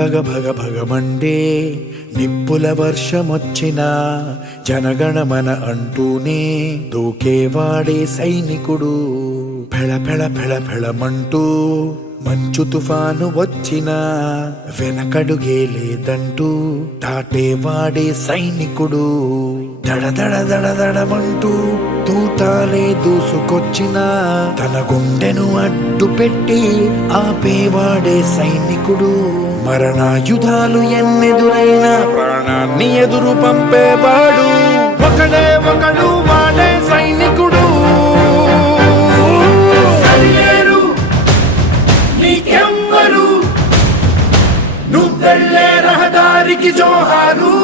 భగ భగ భగమండే నిప్పుల వర్షమొచ్చినా జనగణమన అంటూనే దూకేవాడే సైనికుడు. ఫెళ ఫెళ ఫెళ ఫెళమంటూ మంచు తుఫాను వచ్చినా వెనకడుగే లేదంటూ దాటేవాడే సైనికుడు. దడ దడ దడ దడమంటూ తూటాలే దూసుకొచ్చినా తన గుండెను అడ్డు పెట్టి ఆపేవాడే సైనికుడు. మరణాయుధాలు ఎన్నెదురైనా ప్రాణాన్ని ఎదురు పంపేవాడు ఒకడే ఒకడు, వాడే సైనికుడు. నీకెవ్వరు నువ్వెళ్ళే రహదారికి జోహారు.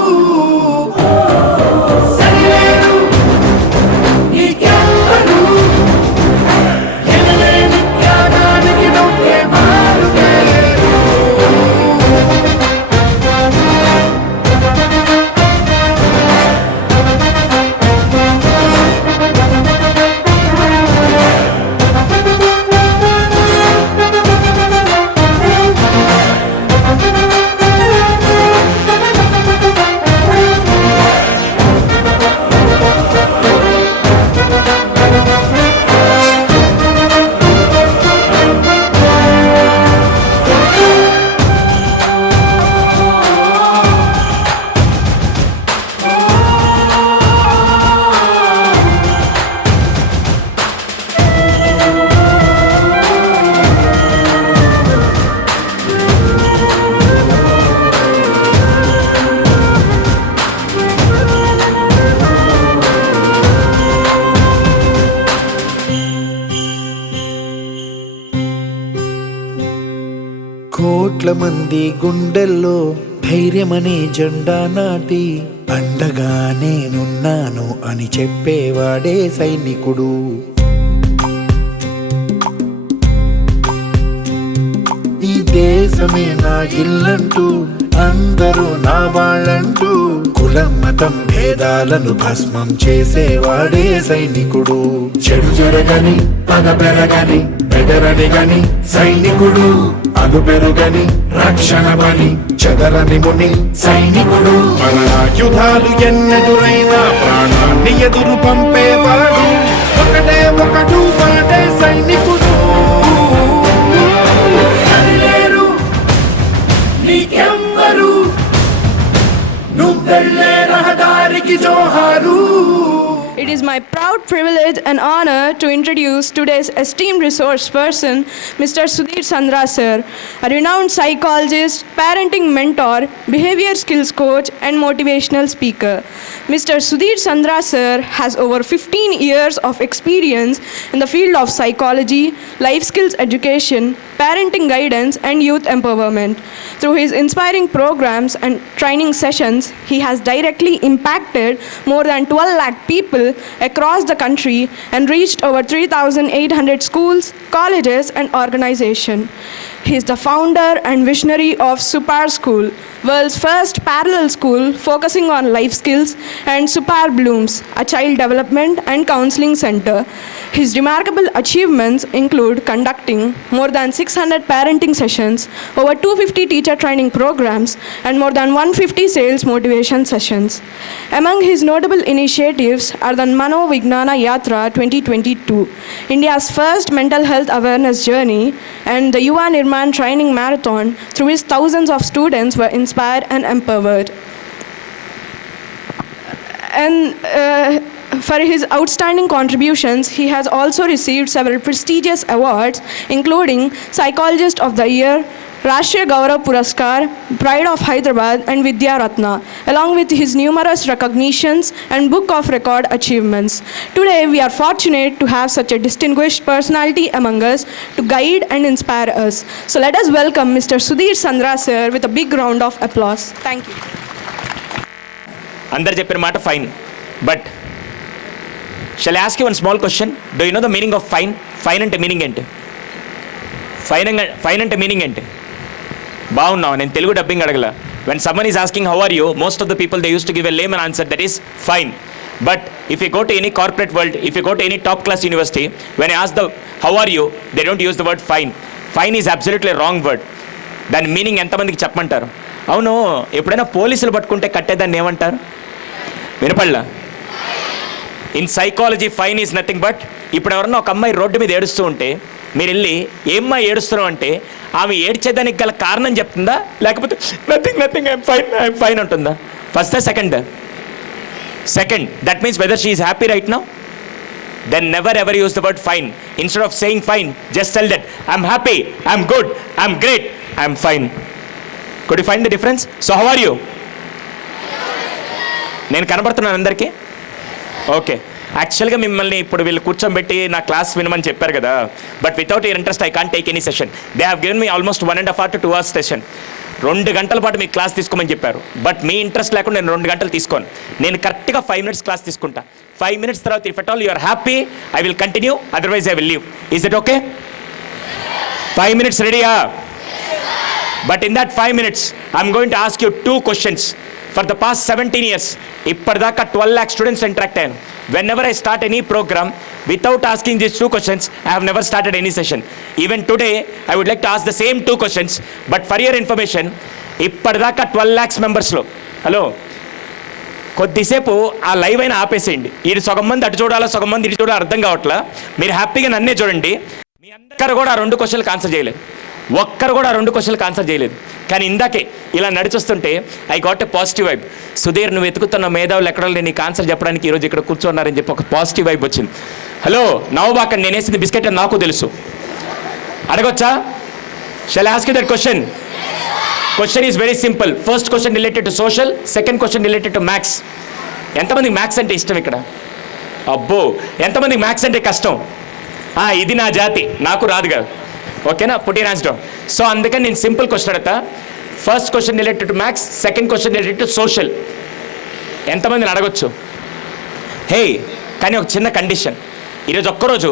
కోట్ల మంది గుండెల్లో ధైర్యమనే జెండా నాటి అండగా నేనున్నాను అని చెప్పేవాడే సైనికుడు. ఈ దేశమే నా ఇల్లంటూ అందరూ నా వాళ్ళంటూ కులం మతం భేదాలను భస్మం చేసేవాడే సైనికుడు. చెడు జరగని పగ పెరగని బెదరని గని సైనికుడు, అగు పెరుగని రక్షణ పని చెదరని ముని సైనికుడు. మన ఆయుధాలు ఎన్నెదురైనా ప్రాణాన్ని ఎదురు పంపేవాడు ఒకటే ఒకడు వాడే సైనికుడు. నీకెవ్వరు నువ్వెళ్ళే రహదారికి జోహారు. It is my proud privilege and honor to introduce today's esteemed resource person, Mr. Sudhir Chandra sir, a renowned psychologist, parenting mentor, behavior skills coach, and motivational speaker. Mr. Sudhir Chandra sir has over 15 years of experience in the field of psychology, life skills education, parenting guidance, and youth empowerment. Through his inspiring programs and training sessions, he has directly impacted more than 12 lakh people across the country and reached over 3,800 schools, colleges, and organizations. He is the founder and visionary of Supar School, world's first parallel school focusing on life skills, and Supar Blooms, a child development and counseling center. His remarkable achievements include conducting more than 600 parenting sessions, over 250 teacher training programs, and more than 150 sales motivation sessions. Among his notable initiatives are the Mano Vignana Yatra 2022, India's first mental health awareness journey, and the Yuva Nirman Training Marathon, through which thousands of students were inspired and empowered. And for his outstanding contributions, he has also received several prestigious awards, including Psychologist of the Year, Rashtriya Gaurav Puraskar, Pride of Hyderabad, and Vidya Ratna, along with his numerous recognitions and book of record achievements. Today, we are fortunate to have such a distinguished personality among us to guide and inspire us. So let us welcome Mr. Sudhir Chandra sir with a big round of applause. Thank you. అందరు చెప్పిన మాట fine, but shall ask you one small question. Do you know the meaning of fine? Fine అంటే meaning ఏంటి? Fine అంటే meaning ఏంటి? బాగున్నావు, నేను Telugu dubbing అడగల. When someone is asking how are you, most of the people they use to give a layman answer, that is fine. But if you go to any corporate world, if you go to any top class university, when I ask the how are you, they don't use the word fine. Fine is absolutely a wrong word. దాని meaning ఎంతమందికి చెప్పమంటారు? అవును, ఎప్పుడైనా పోలీసులు పట్టుకుంటే కట్టేదాన్ని ఏమంటారు? వినపడలా? In psychology fine is nothing but, ఇప్పుడు ఎవరన్నా ఒక అమ్మాయి రోడ్డు మీద ఏడుస్తూ ఉంటే మీరు వెళ్ళి ఏమ్మా ఏడుస్తున్నావు అంటే ఆమె ఏడ్చేదానికి గల కారణం చెప్తుందా, లేకపోతే నథింగ్ నథింగ్ ఐఎమ్ ఫైన్ అంటుందా? First second? Second, that means whether she is happy right now. Then never ever use the word fine. Instead of saying fine, just tell that I'm happy, I'm good, I'm great, I'm fine. Could you find the difference? So how are you? నేను కనబడుతున్నాను అందరికీ? Okay. యాక్చువల్గా మిమ్మల్ని ఇప్పుడు వీళ్ళు కూర్చోబెట్టి నా class వినమని చెప్పారు కదా, but without your interest I can't take any session. They have given me almost 1.5 hours to 2 hours session. 2 గంటల పాటు మీకు క్లాస్ తీసుకోమని చెప్పారు, బట్ మీ ఇంట్రెస్ట్ లేకుండా నేను 2 గంటలు తీసుకోను. నేను కరెక్ట్గా 5 minutes క్లాస్ తీసుకుంటా. 5 minutes తర్వాత if at all you are happy I will continue, otherwise I will leave. Is it okay? 5 minutes రెడీయా? But in that 5 minutes I'm going to ask you 2 questions. For the past 17 years ఇప్పటిదాకా 12 lakh students interact అయ్యాను. Whenever I start any program, without asking these 2 questions, I have never started any session. Even today, I would like to ask the same 2 questions. But for your information, ఇప్పటిదాకా 12 lakhs మెంబర్స్లో, hello, కొద్దిసేపు ఆ live అయినా ఆపేసేయండి. ఇది సగం మంది అటు చూడాలా, సగం మంది ఇటు చూడాలి, అర్థం కావట్లా. మీరు హ్యాపీగా నన్నే చూడండి. మీ అందరూ కూడా 2 questions ఆన్సర్ చేయలేదు. ఒక్కరు కూడా 2 questions ఆన్సర్ చేయలేదు. కానీ ఇందాకే ఇలా నడిచొస్తుంటే I got a positive vibe. Sudheer, నువ్వు వెతుకుతున్న మేధావులు ఎక్కడ నీకు ఆన్సర్ చెప్పడానికి ఈరోజు ఇక్కడ కూర్చోన్నారని చెప్పి ఒక పాజిటివ్ వైబ్ వచ్చింది. హలో, నవ్వబాకండి, నేను వేసింది బిస్కెట్ అని నాకు తెలుసు. అడగొచ్చా? Shall ask you that question? Question is very simple. First question related to social, second question related to maths. ఎంతమందికి మ్యాథ్స్ అంటే ఇష్టం ఇక్కడ? అబ్బో, ఎంతమందికి మ్యాథ్స్ అంటే కష్టం? ఇది నా జాతి, నాకు రాదు కాదు. ఓకేనా, put your hands down. So అందుకని నేను సింపుల్ క్వశ్చన్ అడతా. First question related to maths, second question related to social. ఎంతమందిని అడగొచ్చు? హే, కానీ ఒక చిన్న కండిషన్. ఈరోజు ఒక్కరోజు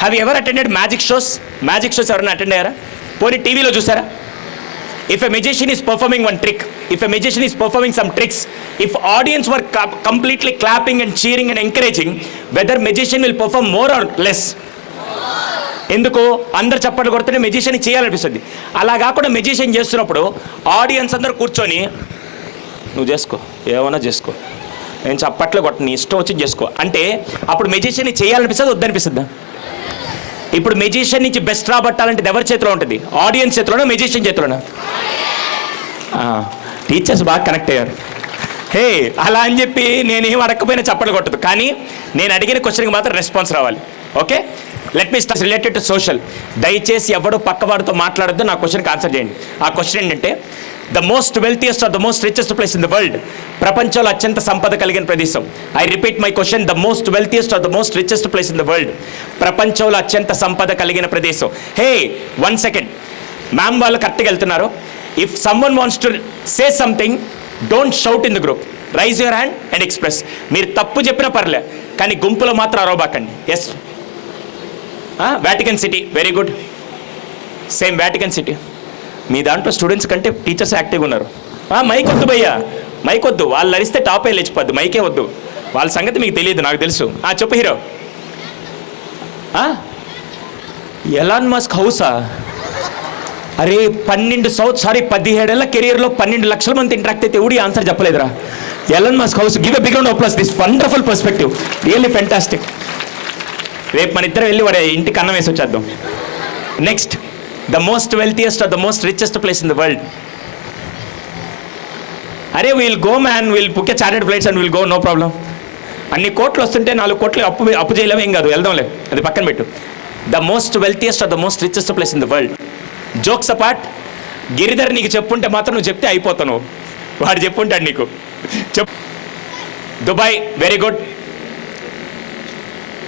have ever attended magic shows? Magic shows ఎవరైనా అటెండ్ అయ్యారా? పోనీ టీవీలో చూసారా? If a magician is performing one trick, if a magician is performing some tricks, if audience were completely clapping and cheering and encouraging, weather magician will perform more or less? ఎందుకు? అందరు చప్పట్లు కొడుతుంటే magician చేయాలనిపిస్తుంది. అలా కాకుండా magician చేస్తున్నప్పుడు audience అందరూ కూర్చొని నువ్వు చేసుకో, ఏమన్నా చేసుకో, నేను చప్పట్లు కొట్ట, నీ ఇష్టం వచ్చి చేసుకో అంటే అప్పుడు మెజిషియన్ చేయాలనిపిస్తుంది, వద్దనిపిస్తుందా? ఇప్పుడు మెజిషియన్ నుంచి బెస్ట్ రాబట్టాలంటే ఎవరి చేతిలో ఉంటుంది? ఆడియన్స్ చేతిలోనా, మెజిషియన్ చేతిలోనా? టీచర్స్ బాగా కనెక్ట్ అయ్యారు. హే, అలా అని చెప్పి నేనేం అడగకపోయినా చప్పట్లు కొట్టదు, కానీ నేను అడిగిన క్వశ్చన్కి మాత్రం రెస్పాన్స్ రావాలి. Okay, let me start related to social. దయచేసి ఎవడు పక్కవాడితో మాట్లాడొద్దు, నా క్వశ్చన్కి ఆన్సర్ చేయండి. ఆ క్వశ్చన్ ఏంటంటే, the most wealthiest or the most richest place in the world. ప్రపంచంలో అత్యంత సంపద కలిగిన ప్రదేశం. I repeat my question, the most wealthiest or the most richest place in the world. ప్రపంచంలో అత్యంత సంపద కలిగిన ప్రదేశం. హే, 1 సెకండ్, మ్యామ్ వాళ్ళు కరెక్ట్గా వెళ్తున్నారు. If someone wants to say something, don't shout in the group, raise your hand and express. మీరు తప్పు చెప్పినా పర్లే, కానీ గుంపులో మాత్రం అరవబాకండి. Yes, Vatican City, very good. Same Vatican City. మీ దాంట్లో స్టూడెంట్స్ కంటే టీచర్స్ యాక్టివ్గా ఉన్నారు. మైక్ వద్దు భయ్యా, మైక్ వద్దు, వాళ్ళు అరిస్తే టాపే లేచిపోద్దు, మైకే వద్దు. వాళ్ళ సంగతి మీకు తెలియదు, నాకు తెలుసు. చెప్పు హీరో. ఎలాన్ మస్క్ హౌసా? అరే 17 ఏళ్ల కెరియర్లో 12 లక్షల మంది ఇంటరాక్ట్ అయితే ఎవడి ఆన్సర్ చెప్పలేదురా? Elon Musk house. Give a big round of applause. This wonderful perspective, really fantastic. రేపు మన ఇద్దరం వెళ్ళి వాడి ఇంటికి అన్నం వేసి వచ్చేద్దాం. Next, the most wealthiest or the most richest place in the world. అరే will go man, will book a chartered flights and will go, no problem. అన్ని కోట్లు వస్తుంటే 4 కోట్లు అప్పు చేయలేము, ఏం కాదు, వెళ్దాంలే, అది పక్కన పెట్టు. The most wealthiest or the most richest place in the world. Jokes apart, Giridhar నీకు చెప్పుంటే మాత్రం నువ్వు చెప్తే అయిపోతాను, వాడు చెప్పుంటాడు నీకు. చెప్పు. Dubai, very good.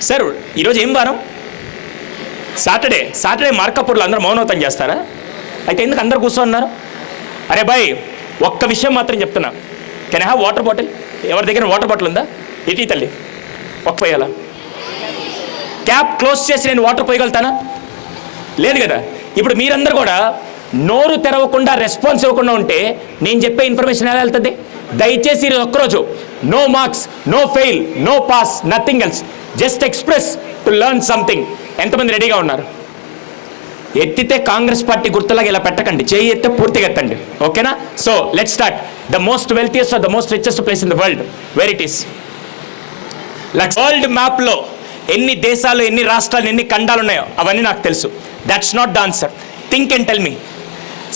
సార్ ఈరోజు ఏం వారం? సాటర్డే మార్కాపూర్లో అందరూ మౌనోతం చేస్తారా? అయితే ఎందుకు అందరు కూర్చోన్నారు? అరే బాయ్, ఒక్క విషయం మాత్రం చెప్తున్నా. Can I have water bottle? ఎవరి దగ్గర వాటర్ బాటిల్ ఉందా? ఇటీ తల్లి, ఒక్క పోయాలా? క్యాప్ క్లోజ్ చేసి నేను వాటర్ పోయగలుగుతానా? లేదు కదా. ఇప్పుడు మీరందరూ కూడా నోరు తెరవకుండా రెస్పాన్స్ ఇవ్వకుండా ఉంటే నేను చెప్పే ఇన్ఫర్మేషన్ ఎలా వెళ్తుంది? దయచేసి ఈరోజు ఒక్కరోజు no marks, no fail, no pass, nothing else, just express to learn something. ఎంతమంది రెడీగా ఉన్నారు? ఎత్తితే కాంగ్రెస్ పార్టీ గుర్తులాగా ఇలా పెట్టకండి, చేయి ఎత్తే పూర్తిగా ఎత్తండి. ఓకేనా? So let start. The most wealthiest or the most richest place in the world, where it is? World మ్యాప్లో ఎన్ని దేశాలు, ఎన్ని రాష్ట్రాలు, ఎన్ని ఖండాలు ఉన్నాయో అవన్నీ నాకు తెలుసు. That's not the answer. Think and tell me.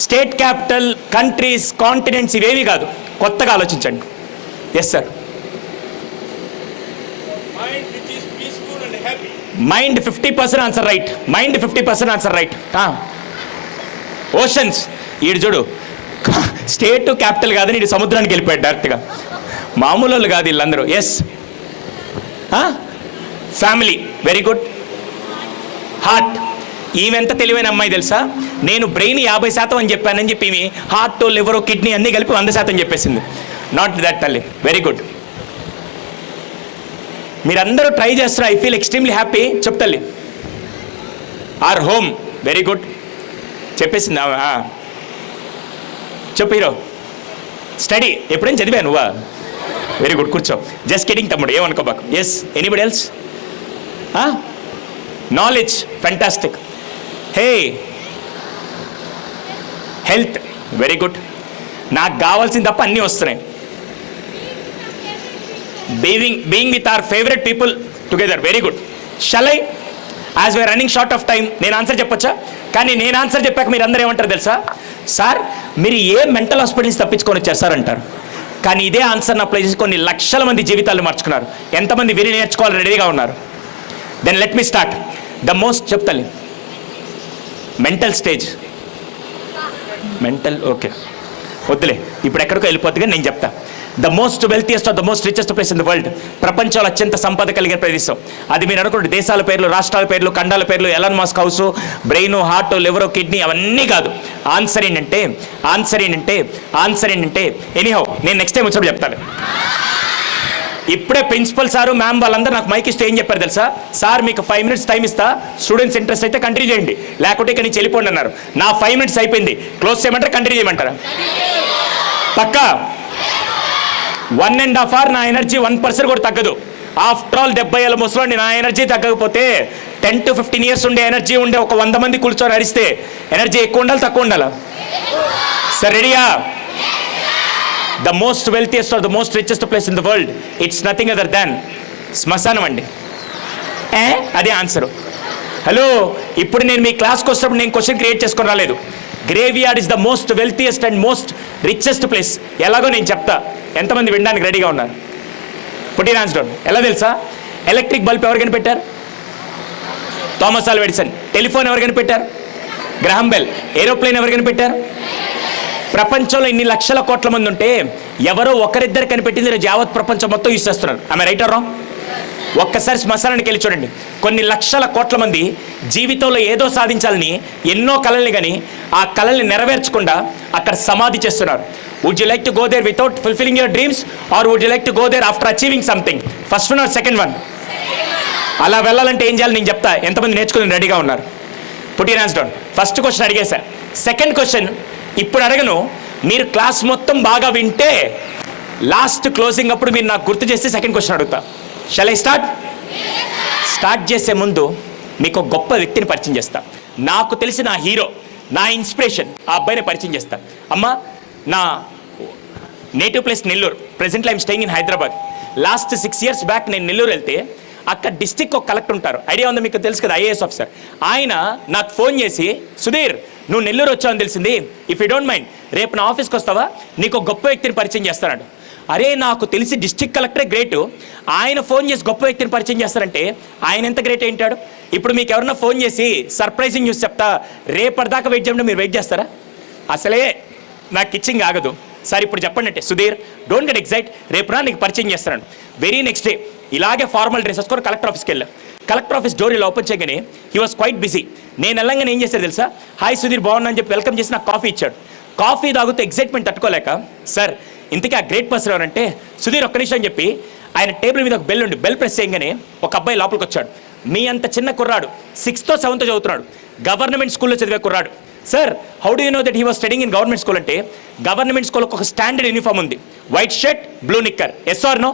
State capital, countries, continents ఇవేవి కాదు, కొత్తగా ఆలోచించండి. Yes sir. Mind 50% answer right. Mind 50% answer right. Oceans, ఈడు చూడు, స్టేట్ క్యాపిటల్ కాదని ఇటు సముద్రానికి వెళ్ళిపోయాడు డైరెక్ట్గా. మామూలు వాళ్ళు కాదు వీళ్ళందరూ. Yes. Family, very good. Heart, ఈమెంత తెలివైన అమ్మాయి తెలుసా? నేను బ్రెయిన్ 50% అని చెప్పానని చెప్పి ఈమె హార్ట్, లివర్, కిడ్నీ అన్నీ కలిపి 100% చెప్పేసింది. నాట్ దట్ తల్లి, వెరీ గుడ్. మీరందరూ ట్రై చేస్తారు. I feel extremely happy. చెప్తల్లి. ఆర్ హోమ్, వెరీ గుడ్, చెప్పేసింది. చెప్పు హీరో. స్టడీ, ఎప్పుడైనా చదివా నువ్వా? వెరీ గుడ్, కూర్చో. జస్ట్ కిడింగ్ తమ్ముడు, ఏమనుకోబాకు. Yes. Anybody else? Knowledge, fantastic. Hey, health, very good. నాకు కావాల్సింది తప్ప అన్నీ వస్తున్నాయి. Being with our favourite people together, very good. Shall I, as we are running short of time, నేను ఆన్సర్ చెప్పొచ్చా? కానీ నేను ఆన్సర్ చెప్పాక మీరు అందరూ ఏమంటారు తెలుసా? సార్ మీరు ఏ మెంటల్ హాస్పిటల్స్ తప్పించుకొని వచ్చారు సార్ అంటారు. కానీ ఇదే ఆన్సర్ని అప్లై చేసి కొన్ని లక్షల మంది జీవితాలు మార్చుకున్నారు. ఎంతమంది విని నేర్చుకోవాలని రెడీగా ఉన్నారు? Then let me start. The most, చెప్తాలి. Mental stage, mental, okay. వద్దులే, ఇప్పుడు ఎక్కడికో వెళ్ళిపోద్ది, కానీ నేను చెప్తా. The most wealthiest or the most richest place in the world, ప్రపంచంలో అత్యంత సంపద కలిగిన ప్రదేశం. అది మీరు అనుకోండి దేశాల పేర్లు, రాష్ట్రాల పేర్లు, ఖండాల పేర్లు, Elon Musk house, brain, heart, liver, kidney అవన్నీ కాదు. ఆన్సర్ ఏంటంటే ఎనీహౌ నేను నెక్స్ట్ టైం వచ్చినప్పుడు చెప్తాను. ఇప్పుడే ప్రిన్సిపల్ సారు మ్యామ్ వాళ్ళందరూ నాకు మైక్ ఇస్తే ఏం చెప్పారు తెలుసా? సార్ మీకు 5 minutes టైం ఇస్తా, స్టూడెంట్స్ ఇంట్రెస్ట్ అయితే కంటిన్యూ చేయండి, లేకుంటే ఇక్కడ నుంచి వెళ్ళిపోండి అన్నారు. నా 5 minutes అయిపోయింది. క్లోజ్ చేయమంటారా, కంటిన్యూ చేయమంటారా? పక్కా 1.5 hour నా ఎనర్జీ 1% కూడా తగ్గదు. ఆఫ్టర్ ఆల్ 70 ఏళ్ళ ముసలోండి, నా ఎనర్జీ తగ్గకపోతే 10 to 15 years ఉండే ఎనర్జీ ఉండే ఒక 100 మంది కూర్చొని అరిస్తే ఎనర్జీ ఎక్కువ ఉండాలి, తక్కువ ఉండాలా? సార్ రెడీయా? The most wealthiest or the most richest place in the world, it's nothing other than శ్మశానం అండి. అదే ఆన్సరు. హలో, ఇప్పుడు నేను మీ క్లాస్కి వస్తున్నప్పుడు నేను క్వశ్చన్ క్రియేట్ చేసుకొని రాలేదు. Grave yard is the most wealthiest and most richest place. ఎలాగో నేను చెప్తా, ఎంతమంది వినడానికి రెడీగా ఉన్నారు? పుట్టి రాన్స్డౌన్ ఎలా తెలుసా? ఎలక్ట్రిక్ బల్బ్ ఎవరు కనిపెట్టారు? Thomas Alva Edison. టెలిఫోన్ ఎవరు కనిపెట్టారు? Graham Bell. ఏరోప్లేన్ ఎవరు కనిపెట్టారు? ప్రపంచంలో ఇన్ని లక్షల కోట్ల మంది ఉంటే ఎవరో ఒకరిద్దరు కనిపెట్టింది యావత్ ప్రపంచం మొత్తం యూజ్ చేస్తున్నారు. ఆమె రైట్ ఆర్ రాంగ్? ఒక్కసారి శ్మశానానికి వెళ్ళి చూడండి. కొన్ని లక్షల కోట్ల మంది జీవితంలో ఏదో సాధించాలని ఎన్నో కళల్ని కానీ ఆ కళల్ని నెరవేర్చకుండా అక్కడ సమాధి చేస్తున్నారు. Would you like to go there without fulfilling your dreams, or would you like to go there after achieving something? First one or second one? అలా వెళ్ళాలంటే ఏం చేయాలి నేను చెప్తా. ఎంతమంది నేర్చుకుని రెడీగా ఉన్నారు? పుట్టి రాన్స్డౌన్. ఫస్ట్ క్వశ్చన్ అడిగేశా. సెకండ్ క్వశ్చన్ ఇప్పుడు అడగను. మీరు క్లాస్ మొత్తం బాగా వింటే లాస్ట్ క్లోజింగ్ అప్పుడు మీరు నాకు గుర్తు చేస్తే సెకండ్ క్వశ్చన్ అడుగుతా. Shall I start? స్టార్ట్ చేసే ముందు మీకు గొప్ప వ్యక్తిని పరిచయం చేస్తా. నాకు తెలిసి నా హీరో, నా ఇన్స్పిరేషన్, ఆ అబ్బాయిని పరిచయం చేస్తా. అమ్మ, నా native place Nellore. Presently I'm staying in Hyderabad. Last 6 years back నేను నెల్లూరు వెళ్తే అక్కడ డిస్ట్రిక్ట్ ఒక కలెక్టర్ ఉంటారు, ఐడియా ఉందా మీకు? తెలుసు కదా, ఐఏఎస్ ఆఫీసర్. ఆయన నాకు ఫోన్ చేసి, సుధీర్ నువ్వు నెల్లూరు వచ్చావని తెలిసింది, ఇఫ్ యూ డోంట్ మైండ్ రేపు నా ఆఫీస్కి వస్తావా, నీకు ఒక గొప్ప వ్యక్తిని పరిచయం చేస్తాడు. అరే, నాకు తెలిసి డిస్ట్రిక్ట్ కలెక్టరే గ్రేటు, ఆయన ఫోన్ చేసి గొప్ప వ్యక్తిని పరిచయం చేస్తారంటే ఆయన ఎంత గ్రేట్ ఏంటాడు? ఇప్పుడు మీకు ఎవరన్నా ఫోన్ చేసి సర్ప్రైజింగ్ న్యూస్ చెప్తా, రేపటిదాకా వెయిట్ చేయడం మీరు వెయిట్ చేస్తారా? అసలే నాకు కిచ్చింగ్ ఆగదు. సార్ ఇప్పుడు చెప్పండి అంటే, సుధీర్ డోంట్ గెట్ ఎక్సైట్, రేపు నా నీకు పరిచయం చేస్తాను. వెరీ నెక్స్ట్ డే ఇలాగే ఫార్మల్ డ్రెస్ వేసుకొని కలెక్టర్ ఆఫీస్కి వెళ్ళాం. కలెక్టర్ ఆఫీస్ డోర్ ఇలా ఓపెన్ చేయగానే హీ వాస్ క్వైట్ బిజీ. నేను వెళ్ళంగానే ఏం చేశారు తెలుసా? హాయ్ సుధీర్, బాగున్నా అని చెప్పి వెల్కమ్ చేసి నాకు కాఫీ ఇచ్చాడు. కాఫీ తాగుతూ ఎక్సైట్మెంట్ తట్టుకోలేక, సార్ ఇంతకీ ఆ గ్రేట్ పర్సన్ ఎవరంటే, సుధీర్ ఒక్క నిమిషం అని చెప్పి ఆయన టేబుల్ మీద ఒక బెల్ ఉండి బెల్ ప్రెస్ చేయగానే ఒక అబ్బాయి లోపలికి వచ్చాడు. మీ అంత చిన్న కుర్రాడు, 6th or 7th చదువుతున్నాడు, గవర్నమెంట్ స్కూల్లో చదివే కుర్రాడు. Sir how do you know that he was studying in government school అంటే, గవర్నమెంట్ స్కూల్కి ఒక స్టాండర్డ్ యూనిఫామ్ ఉంది, white shirt blue knicker. Yes or no?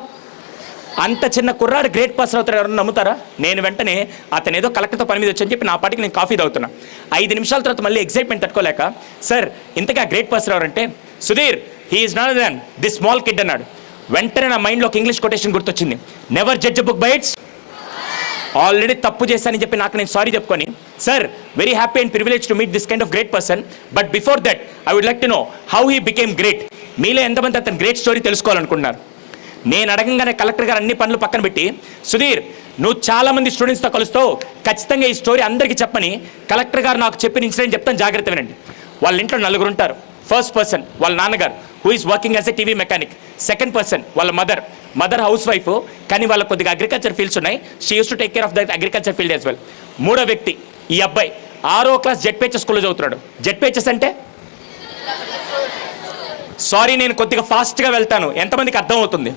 అంత చిన్న కుర్రాడు గ్రేట్ పర్సన్ అవుతారు, ఎవరైనా నమ్ముతారా? నేను వెంటనే అతను ఏదో కలెక్టర్తో పని మీద వచ్చని చెప్పి నా పాటికి నేను కాఫీ తాగుతున్నా. 5 నిమిషాల తర్వాత మళ్ళీ ఎక్సైట్మెంట్ తట్టుకోలేక, సార్ ఇంతగా గ్రేట్ పర్సన్ ఎవరంటే, Sudheer he is not than this small kid అన్నాడు. వెంటనే నా మైండ్లో ఒక ఇంగ్లీష్ కొటేషన్ గుర్తొచ్చింది, never judge book by its. Already తప్పు చేశానని చెప్పి నాకు నేను సారీ చెప్పుకొని, sir very happy and privilege to meet this kind of great person, but before that I would like to know how he became great. మీలో ఎంతమంది అతను great story తెలుసుకోవాలనుకుంటున్నారు? నేను అడగంగానే కలెక్టర్ గారు అన్ని పనులు పక్కన పెట్టి, సుధీర్ నువ్వు చాలామంది స్టూడెంట్స్తో కలుస్తావు, ఖచ్చితంగా ఈ స్టోరీ అందరికీ చెప్పని కలెక్టర్ గారు నాకు చెప్పిన ఇన్సిడెంట్ చెప్తాను, జాగ్రత్త వినండి. వాళ్ళ ఇంట్లో 4 ఉంటారు. ఫస్ట్ పర్సన్ వాళ్ళ నాన్నగారు, who is working as a TV mechanic. Second person వాళ్ళ మదర్ హౌస్ వైఫ్, కానీ వాళ్ళ కొద్దిగా అగ్రికల్చర్ ఫీల్డ్స్ ఉన్నాయి, she use to take care of that agriculture field as well. 3వ వ్యక్తి ఈ అబ్బాయి 6వ క్లాస్ జెడ్పీహెచ్ఎస్ స్కూల్లో చదువుతున్నాడు. జెడ్పీహెచ్ఎస్ అంటే, సారీ నేను కొద్దిగా ఫాస్ట్గా వెళ్తాను, ఎంతమందికి అర్థం అవుతుంది?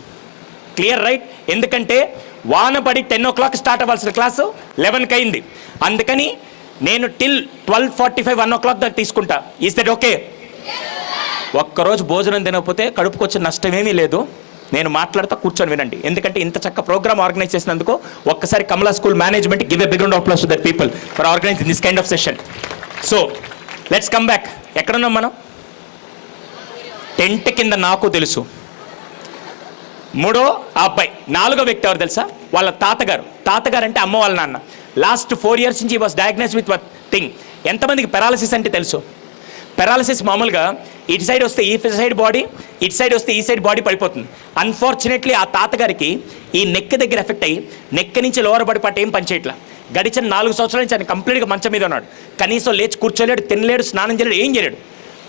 Clear right? ఎందుకంటే వానపడి 10 o'clock స్టార్ట్ అవ్వాల్సిన క్లాసు 11కి అయింది, అందుకని నేను టిల్ 12:45 1 o'clock దాకా తీసుకుంటా. Is that okay? ఒక్కరోజు భోజనం తినకపోతే కడుపుకు వచ్చిన నష్టమేమీ లేదు. నేను మాట్లాడుతూ కూర్చొని వినండి, ఎందుకంటే ఇంత చక్క ప్రోగ్రామ్ ఆర్గనైజ్ చేసినందుకు ఒక్కసారి Kamala school management give a big round of applause to that people for organising this kind of session. So let's come back. ఎక్కడున్నాం మనం? టెంట్ కింద నాకు తెలుసు. 3వ అబ్బాయి. 4వ వ్యక్తి ఎవరు తెలుసా? వాళ్ళ తాతగారు అంటే అమ్మ వాళ్ళ నాన్న. లాస్ట్ 4 years నుంచి was diagnose with one thing. ఎంతమందికి పెరాలసిస్ అంటే తెలుసు? పెరాలసిస్ మామూలుగా ఇటు సైడ్ వస్తే ఈ సైడ్ బాడీ, ఇటు సైడ్ వస్తే ఈ సైడ్ బాడీ పడిపోతుంది. అన్ఫార్చునేట్లీ ఆ తాతగారికి ఈ నెక్ దగ్గర ఎఫెక్ట్ అయ్యి నెక్ నుంచి లోవర్ బాడీ పార్ట్ ఏం పనిచేయట్లా. గడిచిన 4 సంవత్సరాల నుంచి ఆయన కంప్లీట్గా మంచం మీద ఉన్నాడు. కనీసం లేచి కూర్చోలేడు, తినలేడు, స్నానం చేయలేడు, ఏం చేయలేడు.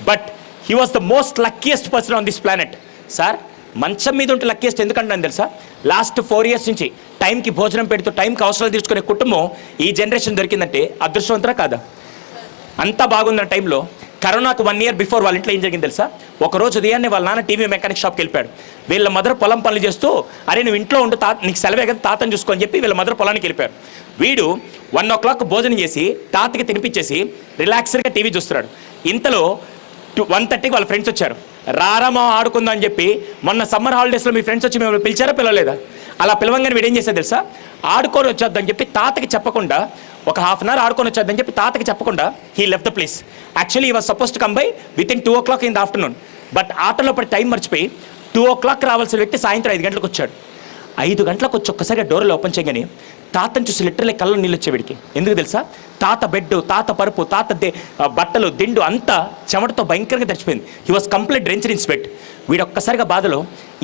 But he was the most luckiest person on this planet. Sir మంచం మీద ఉంటే లక్కీయెస్ట్ ఎందుకంటాను తెలుసా? లాస్ట్ 4 years నుంచి టైంకి భోజనం పెడుతూ టైంకి అవసరాలు తీర్చుకునే కుటుంబం ఈ జనరేషన్ దొరికిందంటే అదృష్టవంతరా కాదా? అంతా బాగుందన్న టైంలో కరోనాకు 1 year బిఫోర్ వాళ్ళ ఇంట్లో ఏం జరిగింది తెలుసా? ఒకరోజు ఉదయాన్నే వాళ్ళ నాన్న టీవీ మెకానిక్ షాప్కి వెళ్ళిపోయాడు. వీళ్ళ మదర్ పొలం పనులు చేస్తూ, అరే నువ్వు ఇంట్లో ఉండు, నీకు సెలవే కదా, తాతని చూసుకో అని చెప్పి వీళ్ళ మదర్ పొలానికి వెళ్ళిపోయారు. వీడు 1 o'clock భోజనం చేసి తాతకి తినిపించేసి రిలాక్స్డ్గా టీవీ చూస్తున్నాడు. ఇంతలో 1:30కి వాళ్ళ ఫ్రెండ్స్ వచ్చారు. రారమా ఆడుకుందాం అని చెప్పి, మొన్న సమ్మర్ హాలిడేస్లో మీ ఫ్రెండ్స్ వచ్చి మేము పిలిచారా పిలవలేదా? అలా పిలవంగానే వీడు ఏం చేశాడు తెలుసా? ఆడుకొని వచ్చేద్దని చెప్పి తాతకి చెప్పకుండా, ఒక 1/2 hour ఆడుకొని వచ్చేద్దని చెప్పి తాతకి చెప్పకుండా he left the place. Actually he was supposed to come by within 2 o'clock in the afternoon. But ఆటలో పడి టైం మర్చిపోయి 2 o'clock రావాల్సిన వ్యక్తి సాయంత్రం 5 గంటలకు వచ్చాడు. 5 గంటలకు వచ్చి ఒక్కసారిగా డోర్లు ఓపెన్ చేయగానే తాతను చూసి లిటరలీ కళ్ళ నీళ్ళు వచ్చే వీడికి. ఎందుకు తెలుసా? తాత బెడ్, తాత పరుపు, తాత బట్టలు, దిండు అంతా చెమటతో భయంకరంగా తడిచిపోయింది. He was complete drenched in sweat. వీడు ఒక్కసారిగా బాధలో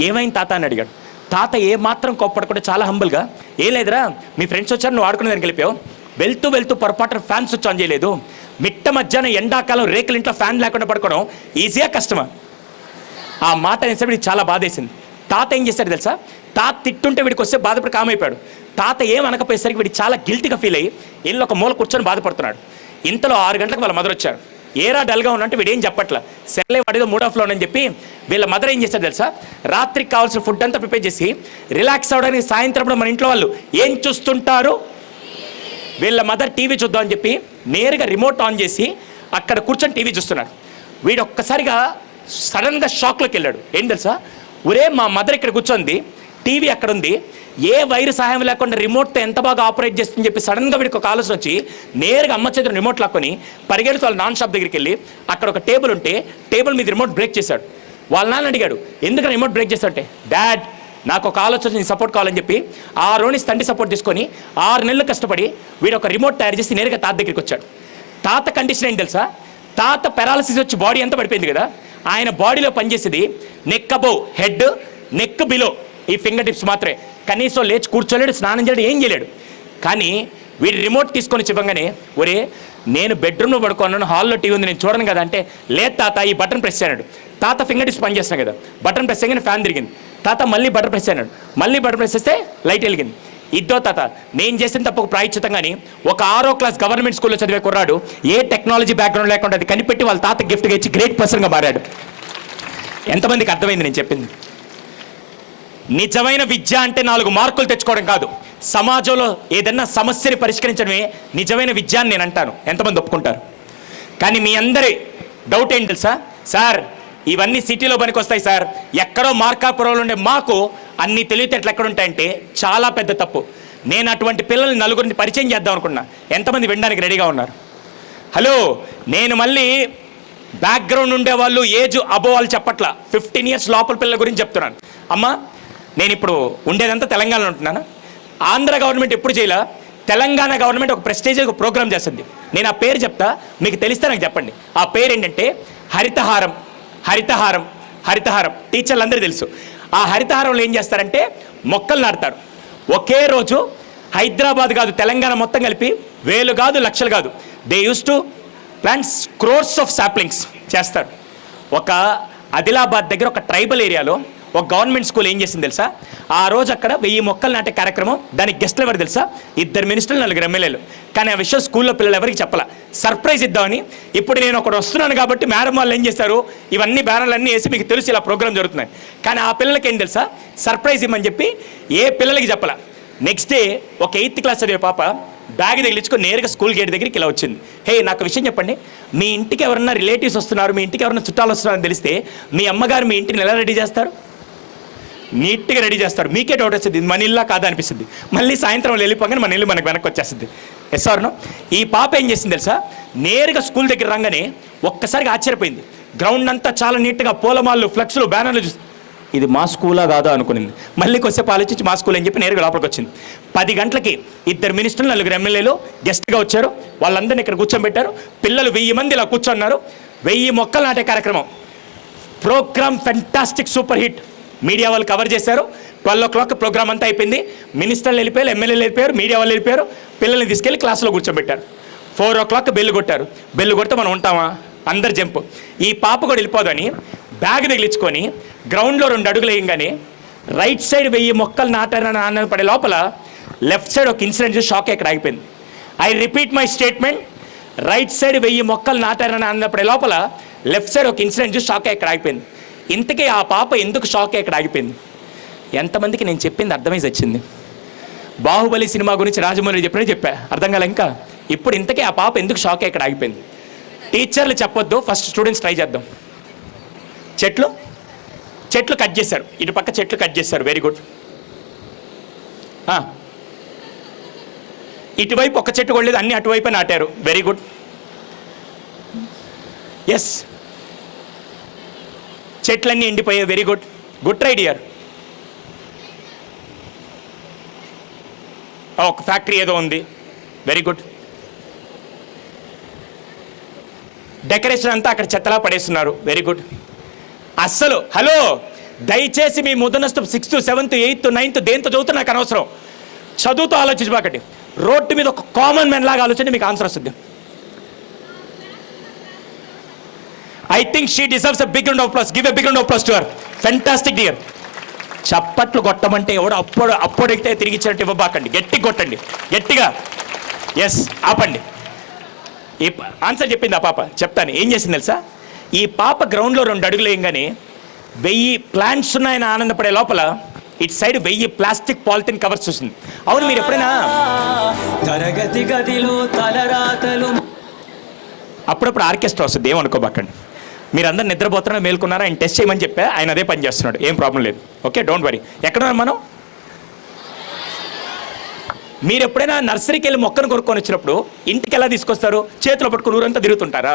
ఏమైంది తాత అని అడిగాడు. తాత ఏ మాత్రం కోప్పడకుండా చాలా హంబుల్గా, ఏం లేదురా మీ ఫ్రెండ్స్ వచ్చారు, నువ్వు ఆడుకునే దానికి వెళ్ళిపోయావు, వెళ్తూ వెళ్తూ పొరపాటున ఫ్యాన్ స్విచ్ ఆన్ చేయలేదు, మిట్ట మధ్యాహ్నం ఎండాకాలం రేకుల ఇంట్లో ఫ్యాన్ లేకుండా పడుకోవడం ఈజీగా కష్టమా? ఆ మాట అనేసరికి వీడికి చాలా బాధేసింది. తాత ఏం చేశాడు తెలుసా? తాత తిట్టుంటే వీడికి వస్తే బాధపడి కామైపోయాడు. తాత ఏం అనకపోయేసరికి వీడికి చాలా గిల్టీగా ఫీల్ అయ్యి ఇల్లు ఒక మూల కూర్చొని బాధపడుతున్నాడు. ఇంతలో 6 గంటలకు వాళ్ళ మదర్ వచ్చారు. ఏరా డల్గా ఉన్నట్టు వీడేం చెప్పట్లా, సెల్లే వాడిదో మూడ్ ఆఫ్లో అని చెప్పి వీళ్ళ మదర్ ఏం చేశారు తెలుసా? రాత్రికి కావాల్సిన ఫుడ్ అంతా ప్రిపేర్ చేసి రిలాక్స్ అవ్వడానికి సాయంత్రం మన ఇంట్లో వాళ్ళు ఏం చూస్తుంటారు, వీళ్ళ మదర్ టీవీ చూద్దామని చెప్పి నేరుగా రిమోట్ ఆన్ చేసి అక్కడ కూర్చొని టీవీ చూస్తున్నాడు. వీడు ఒక్కసారిగా సడన్గా షాక్లోకి వెళ్ళాడు. ఏం తెలుసా? ఒరే మా మదర్ ఇక్కడ కూర్చొంది, టీవీ అక్కడ ఉంది, ఏ వైరు సహాయం లేకుండా రిమోట్తో ఎంత బాగా ఆపరేట్ చేస్తుందని చెప్పి సడన్గా వీడికి ఒక ఆలోచన వచ్చి నేరుగా అమ్మ చేతిలో రిమోట్ లాక్కొని పరిగెడుతూ వాళ్ళ నాన్న షాప్ దగ్గరికి వెళ్ళి అక్కడ ఒక టేబుల్ ఉంటే టేబుల్ మీద రిమోట్ బ్రేక్ చేశాడు. వాళ్ళ నాన్న అడిగాడు, ఎందుకు రిమోట్ బ్రేక్ చేస్తాడంటే, డాడ్ నాకు ఒక ఆలోచన, నీ సపోర్ట్ కావాలని చెప్పి ఆ రోని తండ్రి సపోర్ట్ తీసుకొని 6 నెలలు కష్టపడి వీడు ఒక రిమోట్ తయారు చేసి నేరుగా తాత దగ్గరికి వచ్చాడు. తాత కండిషన్ ఏంటి తెలుసా? తాత పెరాలసిస్ వచ్చి బాడీ అంతా పడిపోయింది కదా, ఆయన బాడీలో పనిచేసేది neck above head, neck below ఈ ఫింగర్ టిప్స్ మాత్రమే. కనీసం లేచి కూర్చోలేడు, స్నానం చేయడు, ఏం చేయలేడు. కానీ వీడు రిమోట్ తీసుకొని చెప్పగానే, ఒరే నేను బెడ్రూమ్లో పడుకున్నాను, హాల్లో టీవీ ఉంది, నేను చూడను కదా అంటే, లేదు తాత ఈ బటన్ ప్రెస్ చేయనాడు. తాత ఫింగర్ టిప్స్ పని చేస్తున్నాను కదా, బటన్ ప్రెస్ చేయగానే ఫ్యాన్ తిరిగింది. తాత మళ్ళీ బటన్ ప్రెస్ చేయనాడు, మళ్ళీ బటన్ ప్రెస్ చేస్తే లైట్ వెలిగింది. ఇద్దో తాత నేను చేసిన తప్పకు ప్రాయశ్చితం. కానీ ఒక 6వ క్లాస్ గవర్నమెంట్ స్కూల్లో చదివే కుర్రాడు ఏ టెక్నాలజీ బ్యాక్గ్రౌండ్ లేకుండా అది కనిపెట్టి వాళ్ళ తాత గిఫ్ట్గా ఇచ్చి గ్రేట్ పర్సన్గా మారాడు. ఎంతమందికి అర్థమైంది నేను చెప్పింది? నిజమైన విద్య అంటే 4 మార్కులు తెచ్చుకోవడం కాదు, సమాజంలో ఏదన్నా సమస్యని పరిష్కరించడమే నిజమైన విద్య అని నేను అంటాను. ఎంతమంది ఒప్పుకుంటారు? కానీ మీ అందరి డౌట్ ఏంటి తెలుసా? సార్ ఇవన్నీ సిటీలో పనికి వస్తాయి సార్, ఎక్కడో మార్కాపురంలో ఉండే మాకు అన్ని తెలివితేటలు ఎక్కడ ఉంటాయంటే చాలా పెద్ద తప్పు. నేను అటువంటి పిల్లల్ని 4 పరిచయం చేద్దాం అనుకున్నా. ఎంతమంది వినడానికి రెడీగా ఉన్నారు? హలో, నేను మళ్ళీ బ్యాక్గ్రౌండ్ ఉండేవాళ్ళు ఏజ్ అబో వాళ్ళు చెప్పట్లా, 15 years లోపల పిల్లల గురించి చెప్తున్నాను. అమ్మ నేను ఇప్పుడు ఉండేదంతా తెలంగాణలో ఉంటున్నాను. ఆంధ్ర గవర్నమెంట్ ఎప్పుడు చేయలే, తెలంగాణ గవర్నమెంట్ ఒక ప్రెస్టేజ్ ఒక ప్రోగ్రామ్ చేస్తుంది. నేను ఆ పేరు చెప్తా, మీకు తెలిస్తే నాకు చెప్పండి. ఆ పేరు ఏంటంటే హరితహారం. హరితహారం హరితహారం టీచర్లు అందరూ తెలుసు. ఆ హరితహారంలో ఏం చేస్తారంటే మొక్కలు నాటుతారు. ఒకే రోజు హైదరాబాద్ కాదు తెలంగాణ మొత్తం కలిపి 1000 కాదు లక్షలు కాదు, they use to plants crores of saplings చేస్తారు. ఒక ఆదిలాబాద్ దగ్గర ఒక ట్రైబల్ ఏరియాలో ఒక గవర్నమెంట్ స్కూల్ ఏం చేసింది తెలుసా? ఆ రోజు అక్కడ 1000 మొక్కలు నాటే కార్యక్రమం. దానికి గెస్ట్లు ఎవరు తెలుసా? 2 మినిస్టర్లు 4 ఎమ్మెల్యేలు. కానీ ఆ విషయం స్కూల్లో పిల్లలు ఎవరికి చెప్పాల, సర్ప్రైజ్ ఇద్దామని. ఇప్పుడు నేను ఒకటి వస్తున్నాను కాబట్టి మేడం వాళ్ళు ఏం చేస్తారు, ఇవన్నీ బ్యానర్లన్నీ వేసి మీకు తెలుసు ఇలా ప్రోగ్రామ్ జరుగుతున్నాయి. కానీ ఆ పిల్లలకి ఏం తెలుసా, సర్ప్రైజ్ ఇవ్వమని చెప్పి ఏ పిల్లలకి చెప్పాల. నెక్స్ట్ డే ఒక 8th క్లాస్ చదివే పాప బ్యాగ్ తగిలించుకొని నేరుగా స్కూల్ గేట్ దగ్గరికి ఇలా వచ్చింది. హే నాకు విషయం చెప్పండి, మీ ఇంటికి ఎవరన్నా రిలేటివ్స్ వస్తున్నారు, మీ ఇంటికి ఎవరన్నా చుట్టాలు వస్తున్నారని తెలిస్తే మీ అమ్మగారు మీ ఇంటిని ఎలా రెడీ చేస్తారు? నీట్గా రెడీ చేస్తారు. మీకే డౌట్ వస్తుంది, ఇది మన ఇల్లా కాదా అనిపిస్తుంది. మళ్ళీ సాయంత్రం వెళ్ళిపోగానే మన ఇల్లు మనకు వెనక్కి వచ్చేస్తుంది. Yes or no? ఈ పాప ఏం చేసింది తెలుసా? నేరుగా స్కూల్ దగ్గర రాగానే ఒక్కసారిగా ఆశ్చర్యపోయింది. గ్రౌండ్ అంతా చాలా నీట్గా పూలమాళ్ళు, ఫ్లెక్స్లు, బ్యానర్లు చూసి ఇది మా స్కూలా కాదా అనుకునింది. మళ్ళీ కొద్దిసేపు ఆలోచించి మా స్కూల్ అని చెప్పి నేరుగా లోపలికి వచ్చింది. 10 గంటలకి 2 మినిస్టర్లు 4 ఎమ్మెల్యేలు గెస్ట్గా వచ్చారు. వాళ్ళందరినీ ఇక్కడ కూర్చోబెట్టారు. పిల్లలు 1000 మంది ఇలా కూర్చొన్నారు. 1000 మొక్కలు నాటే కార్యక్రమం. Program fantastic, super hit. Media వాళ్ళు కవర్ చేశారు. 12 o'clock ప్రోగ్రామ్ అంతా అయిపోయింది. మినిస్టర్లు వెళ్ళిపోయారు, ఎమ్మెల్యేలు వెళ్ళిపోయారు, మీడియా వాళ్ళు వెళ్ళిపోయారు. పిల్లల్ని తీసుకెళ్ళి క్లాసులో కూర్చోబెట్టారు. 4 o'clock బెల్లు కొట్టారు. బెల్లు కొడితే మనం ఉంటామా? అందరు జంప్. ఈ పాప కూడా వెళ్ళిపోదని బ్యాగ్ తగిలించుకొని గ్రౌండ్లో 2 అడుగులు వేయంగానే రైట్ సైడ్ 1000 మొక్కలు నాటారని ఆనందపడే లోపల లెఫ్ట్ సైడ్ ఒక ఇన్సిడెంట్ చూసి షాక్ ఇక్కడ ఆగిపోయింది. I repeat my statement, right side 1000 మొక్కలు నాటారని ఆనందపడే లోపల లెఫ్ట్ సైడ్ ఒక ఇన్సిడెంట్ చూసి షాక్ ఇక్కడ ఆగిపోయింది. ఇంతకీ ఆ పాప ఎందుకు షాక్ ఇక్కడ ఆగిపోయింది? ఎంతమందికి నేను చెప్పింది అర్థమై వచ్చింది? బాహుబలి సినిమా గురించి రాజమౌళి చెప్పా, అర్థం కాలే ఇంకా. ఇప్పుడు ఇంతకీ ఆ పాప ఎందుకు షాక్ ఇక్కడ ఆగిపోయింది? టీచర్లు చెప్పొద్దు, ఫస్ట్ స్టూడెంట్స్ ట్రై చేద్దాం. చెట్లు కట్ చేశారు, ఇటు పక్క చెట్లు కట్ చేశారు, వెరీ గుడ్. ఇటువైపు ఒక చెట్టు కొడలేదు, అన్ని అటువైపు నాటారు, వెరీ గుడ్. ఎస్, చెట్లన్నీ ఎండిపోయాయి, very good. Good try dear. ఒక ఫ్యాక్టరీ ఏదో ఉంది, వెరీ గుడ్. డెకరేషన్ అంతా అక్కడ చెత్తలా పడేస్తున్నారు, వెరీ గుడ్. అస్సలు హలో, దయచేసి మీ ముదనస్తు 6th 7th 8th 9th దేంతో చదువుతున్నా నాకు అనవసరం, చదువుతో ఆలోచించబాకండి. రోడ్డు మీద ఒక కామన్ మ్యాన్ లాగా ఆలోచన, మీకు ఆన్సర్ వస్తుంది. I think she deserves a big round of applause. Give a big round of applause to her. Fantastic dear. చప్పట్లు కొట్టమంటే ఎవడు అప్పుడైతే తిరిగి ఇచ్చినట్టు ఇవ్వబాకండి, గట్టిగా కొట్టండి, గట్టిగా. ఎస్, ఆపండి. ఈ ఆన్సర్ చెప్పింది ఆ పాప. చెప్తాను ఏం చేసింది తెలుసా? ఈ పాప గ్రౌండ్లో 2 అడుగులు వేయగానే 1000 ప్లాంట్స్ ఉన్నాయని ఆనందపడే లోపల ఇటు సైడ్ 1000 ప్లాస్టిక్ పాలిథిన్ కవర్స్ చూసింది. అవును, మీరు ఎప్పుడైనా తరగతి గదిలో తలరాతలు అప్పుడప్పుడు ఆర్కెస్ట్రా వస్తుంది, ఏమనుకోబాకండి. మీరు అందరు నిద్రపోతున్నా మేల్కొన్నారా, ఆయన టెస్ట్ చేయమని చెప్పా, ఆయన అదే పని చేస్తున్నాడు, ఏం ప్రాబ్లం లేదు. Okay, don't worry. ఎక్కడున్నారు మనం? మీరు ఎప్పుడైనా నర్సరీకి వెళ్ళి మొక్కను కొనుక్కొని వచ్చినప్పుడు ఇంటికి ఎలా తీసుకొస్తారు? చేతిలో పట్టుకుని ఊరంతా తిరుగుతుంటారా?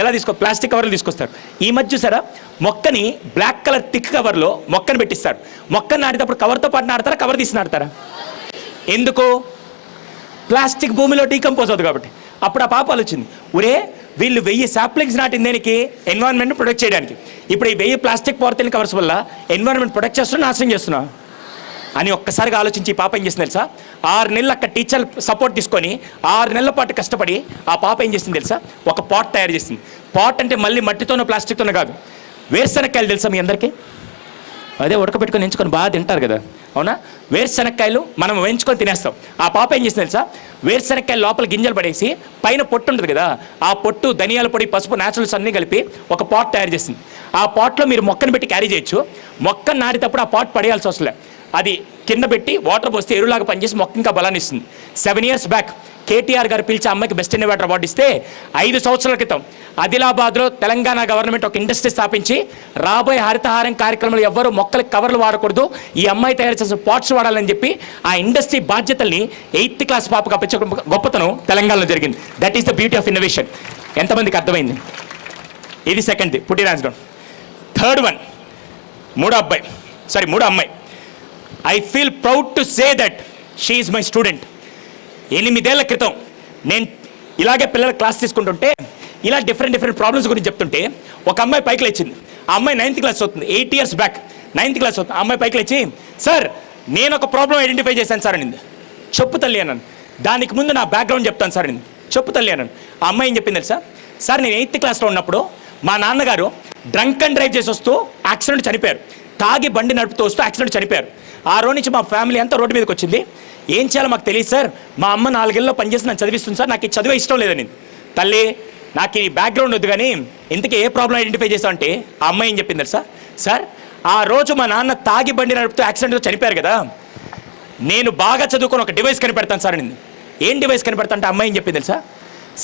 ఎలా ప్లాస్టిక్ కవర్లు తీసుకొస్తారు. ఈ మధ్య చూసారా, మొక్కని బ్లాక్ కలర్ థిక్ కవర్లో మొక్కను పెట్టిస్తారు. మొక్కను నాటేటప్పుడు కవర్తో పాటు నాడతారా, కవర్ తీసి నాడతారా? ఎందుకు? ప్లాస్టిక్ భూమిలో డీకంపోజ్ అవుతుంది కాబట్టి. అప్పుడు ఆ పాప ఆలోచింది, ఒరే వీళ్ళు 1000 సాప్లింగ్స్ నాటిన దేనికి? ఎన్విరాన్మెంట్ని ప్రొటెక్ట్ చేయడానికి. ఇప్పుడు ఈ 1000 ప్లాస్టిక్ పాలిథిన్ కవర్స్ వల్ల ఎన్విరాన్మెంట్ ప్రొటెక్ట్ చేస్తున్నా, నాశనం చేస్తున్నా అని ఒక్కసారిగా ఆలోచించి ఈ పాప ఏం చేసింది తెలుసా? 6 నెలలు అక్కడ టీచర్ సపోర్ట్ తీసుకొని 6 నెలల పాటు కష్టపడి ఆ పాప ఏం చేసింది తెలుసా? ఒక పాట్ తయారు చేసింది. పాట్ అంటే మళ్ళీ మట్టితోనో ప్లాస్టిక్తోనో కాదు, వేరుశనక్కాయలు తెలుసా మీ అందరికీ? అదే ఉడకబెట్టుకొని ఎంచుకొని బాగా తింటారు కదా, అవునా? వేరుశనక్కాయలు మనం వేయించుకొని తినేస్తాం. ఆ పాప ఏం చేసింది తెలుసా? వేరుశనక్కాయలు లోపల గింజలు పడేసి పైన పొట్టు ఉంటుంది కదా, ఆ పొట్టు, ధనియాల పొడి, పసుపు, న్యాచురల్స్ అన్నీ కలిపి ఒక పాట్ తయారు చేసింది. ఆ పాట్లో మీరు మొక్కను పెట్టి క్యారీ చేయొచ్చు. మొక్కను నాటేటప్పుడు ఆ పాట్ పడేయాల్సి అవసరం లేదు, అది కింద పెట్టి వాటర్ పోస్తే ఎరువులాగా పనిచేసి మొక్క ఇంకా బలాన్ని ఇస్తుంది. 7 years బ్యాక్ కేటీఆర్ గారు పిలిచి అమ్మాయికి బెస్ట్ ఇన్నోవేటర్ అవార్డు ఇస్తే 5 సంవత్సరాల క్రితం ఆదిలాబాద్లో తెలంగాణ గవర్నమెంట్ ఒక ఇండస్ట్రీ స్థాపించి రాబోయే హరితహారం కార్యక్రమంలో ఎవ్వరూ మొక్కలకు కవర్లు వాడకూడదు, ఈ అమ్మాయి తయారు చేసిన పాట్స్ వాడాలని చెప్పి ఆ ఇండస్ట్రీ బాధ్యతల్ని 8th క్లాస్ పాపకు అప్పచ్చే గొప్పతనం తెలంగాణలో జరిగింది. That is the beauty of innovation. ఎంతమందికి అర్థమైంది? ఇది సెకండ్ది, పుట్టి రాజడం. థర్డ్ వన్, మూడో అమ్మాయి. I feel proud to say that she is my student. 8 ఏళ్ల క్రితం నేను ఇలాగే పిల్లల క్లాస్ తీసుకుంటుంటే ఇలా డిఫరెంట్ ప్రాబ్లమ్స్ గురించి చెప్తుంటే ఒక అమ్మాయి పైకి లేచింది. ఆ అమ్మాయి 9th క్లాస్ అవుతుంది, 8 years బ్యాక్ 9th క్లాస్ అవుతుంది. ఆ అమ్మాయి పైకి లేచి, సార్ నేను ఒక ప్రాబ్లం ఐడెంటిఫై చేశాను సార్ అనింది. చెప్పు తల్లి అన్నాను. దానికి ముందు నా బ్యాక్గ్రౌండ్ చెప్తాను సార్ అనింది. చెప్పు తల్లి అన్నాను. ఆ అమ్మాయి ఏం చెప్పింది తెలుసా? సార్ నేను 8th క్లాస్లో ఉన్నప్పుడు మా నాన్నగారు డ్రంక్ అండ్ డ్రైవ్ చేసి వస్తూ యాక్సిడెంట్ చనిపోయారు. తాగి బండి నడుపుతూ వస్తూ యాక్సిడెంట్ చనిపోయారు. ఆ రోజు నుంచి మా ఫ్యామిలీ అంతా రోడ్డు మీదకి వచ్చింది. ఏం చేయాలో మాకు తెలియదు సార్, మా అమ్మ 4 ఏళ్ళలో పనిచేసి నన్ను చదివిస్తుంది సార్, నాకు ఈ చదివే ఇష్టం లేదని. తల్లి నాకు ఈ బ్యాక్గ్రౌండ్ వద్దు కానీ ఇంతకీ ఏ ప్రాబ్లం ఐడెంటిఫై చేసావు అంటే ఆ అమ్మాయి ఏం చెప్పింది తెలుసా? సార్ ఆ రోజు మా నాన్న తాగి బండి నడుపుతూ యాక్సిడెంట్తో చనిపోయారు కదా, నేను బాగా చదువుకొని ఒక డివైస్ కనిపెడతాను సార్ అనింది. ఏం డివైస్ కనిపెడతా అంటే అమ్మాయి ఏం చెప్పింది తెలుసా?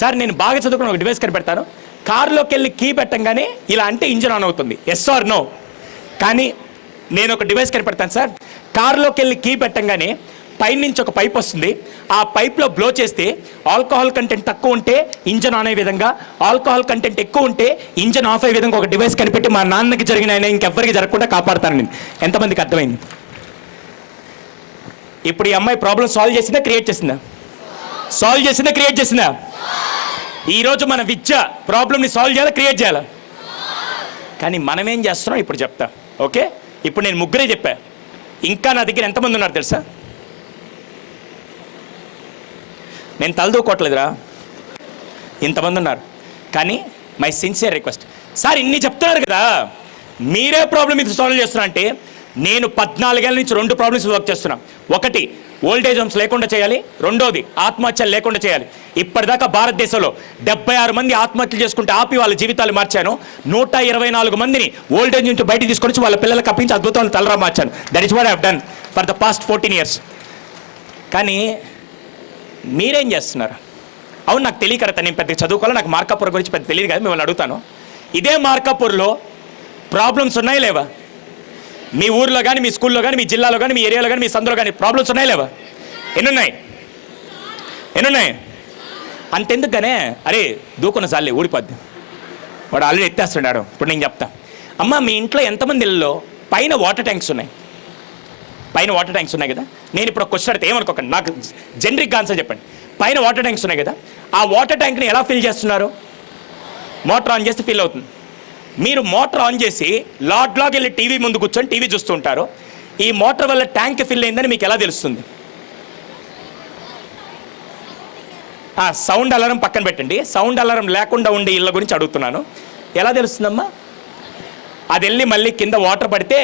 సార్ నేను బాగా చదువుకుని ఒక డివైస్ కనిపెడతాను, కారులోకి వెళ్ళి కీ పెట్టంగానే ఇలా అంటే ఇంజిన్ ఆన్ అవుతుంది, ఎస్ ఆర్ నో. కానీ నేను ఒక డివైస్ కనిపెడతాను సార్, కారులోకి వెళ్ళి కీ పెట్టంగానే పైనుంచి ఒక పైప్ వస్తుంది, ఆ పైప్లో బ్లో చేస్తే ఆల్కహాల్ కంటెంట్ తక్కువ ఉంటే ఇంజన్ ఆన్ అయ్యే విధంగా, ఆల్కహాల్ కంటెంట్ ఎక్కువ ఉంటే ఇంజన్ ఆఫ్ అయ్యే విధంగా ఒక డివైస్ కనిపెట్టి మా నాన్నకి జరిగిన ఆయన ఇంకెవ్వరికి జరగకుండా కాపాడతాను నేను. ఎంతమందికి అర్థమైంది? ఇప్పుడు ఈ అమ్మాయి ప్రాబ్లం సాల్వ్ చేసిందా, క్రియేట్ చేసిందా? సాల్వ్ చేసిందా, క్రియేట్ చేసిందా? ఈరోజు మన విద్య ప్రాబ్లమ్ని సాల్వ్ చేయాలా, క్రియేట్ చేయాలా? కానీ మనం ఏం చేస్తున్నాం ఇప్పుడు చెప్తా. ఓకే, ఇప్పుడు నేను ముగ్గురే చెప్పా, ఇంకా నా దగ్గర ఎంతమంది ఉన్నారు తెలుసా? నేను తలదూకోవట్లేదురా, ఇంతమంది ఉన్నారు. కానీ మై సిన్సియర్ రిక్వెస్ట్. సార్ ఇన్ని చెప్తున్నారు కదా, మీరే ప్రాబ్లం ఇది సాల్వ్ చేస్తున్నా అంటే నేను 14 ఏళ్ళ నుంచి 2 ప్రాబ్లమ్స్ వర్క్ చేస్తున్నా. ఒకటి ఓల్డేజ్ హోమ్స్ లేకుండా చేయాలి, రెండోది ఆత్మహత్యలు లేకుండా చేయాలి. ఇప్పటిదాకా భారతదేశంలో 76 మంది ఆత్మహత్యలు చేసుకుంటే ఆపి వాళ్ళ జీవితాలు మార్చాను. 124 మందిని ఓల్డేజ్ నుంచి బయటికి తీసుకొని వాళ్ళ పిల్లలకు అప్పించి అద్భుతాలను తలరా మార్చాను. That is what I have done for the past 14 years. కానీ మీరేం చేస్తున్నారు? అవును, నాకు తెలియదు కదా, నేను పెద్ద చదువుకోవాలి, నాకు మార్కాపూర్ గురించి పెద్ద తెలియదు కదా, మిమ్మల్ని అడుగుతాను. ఇదే మార్కాపూర్లో ప్రాబ్లమ్స్ ఉన్నాయా లేవా? మీ ఊర్లో కానీ, మీ స్కూల్లో కానీ, మీ జిల్లాలో కానీ, మీ ఏరియాలో కానీ, మీ సందులో కానీ ప్రాబ్లమ్స్ ఉన్నాయా లేవా? ఎన్నున్నాయి? అంతెందుకుగానే అరే దూకున్న సార్లే ఊడిపోద్ది, వాడు ఆల్రెడీ ఎత్తేస్తున్నాడు. ఇప్పుడు నేను చెప్తా. అమ్మ, మీ ఇంట్లో ఎంతమంది ఇళ్ళలో పైన వాటర్ ట్యాంక్స్ ఉన్నాయి? పైన వాటర్ ట్యాంక్స్ ఉన్నాయి కదా. నేను ఇప్పుడు ఒక క్వశ్చన్ అడిగితే ఏమనుకోకండి, నాకు జనరిక్ ఆన్సర్ చెప్పండి. పైన వాటర్ ట్యాంక్స్ ఉన్నాయి కదా, ఆ వాటర్ ట్యాంక్ని ఎలా ఫిల్ చేస్తున్నారు? మోటార్ ఆన్ చేస్తే ఫిల్ అవుతుంది. మీరు మోటార్ ఆన్ చేసి లాడ్లాగ్ వెళ్ళి టీవీ ముందు కూర్చొని టీవీ చూస్తూ ఉంటారు. ఈ మోటార్ వల్ల ట్యాంక్ ఫిల్ అయిందని మీకు ఎలా తెలుస్తుంది? సౌండ్ అలారం పక్కన పెట్టండి. సౌండ్ అలారం లేకుండా ఉండే ఇళ్ళ గురించి అడుగుతున్నాను. ఎలా తెలుస్తుందమ్మా? అది వెళ్ళి మళ్ళీ కింద వాటర్ పడితే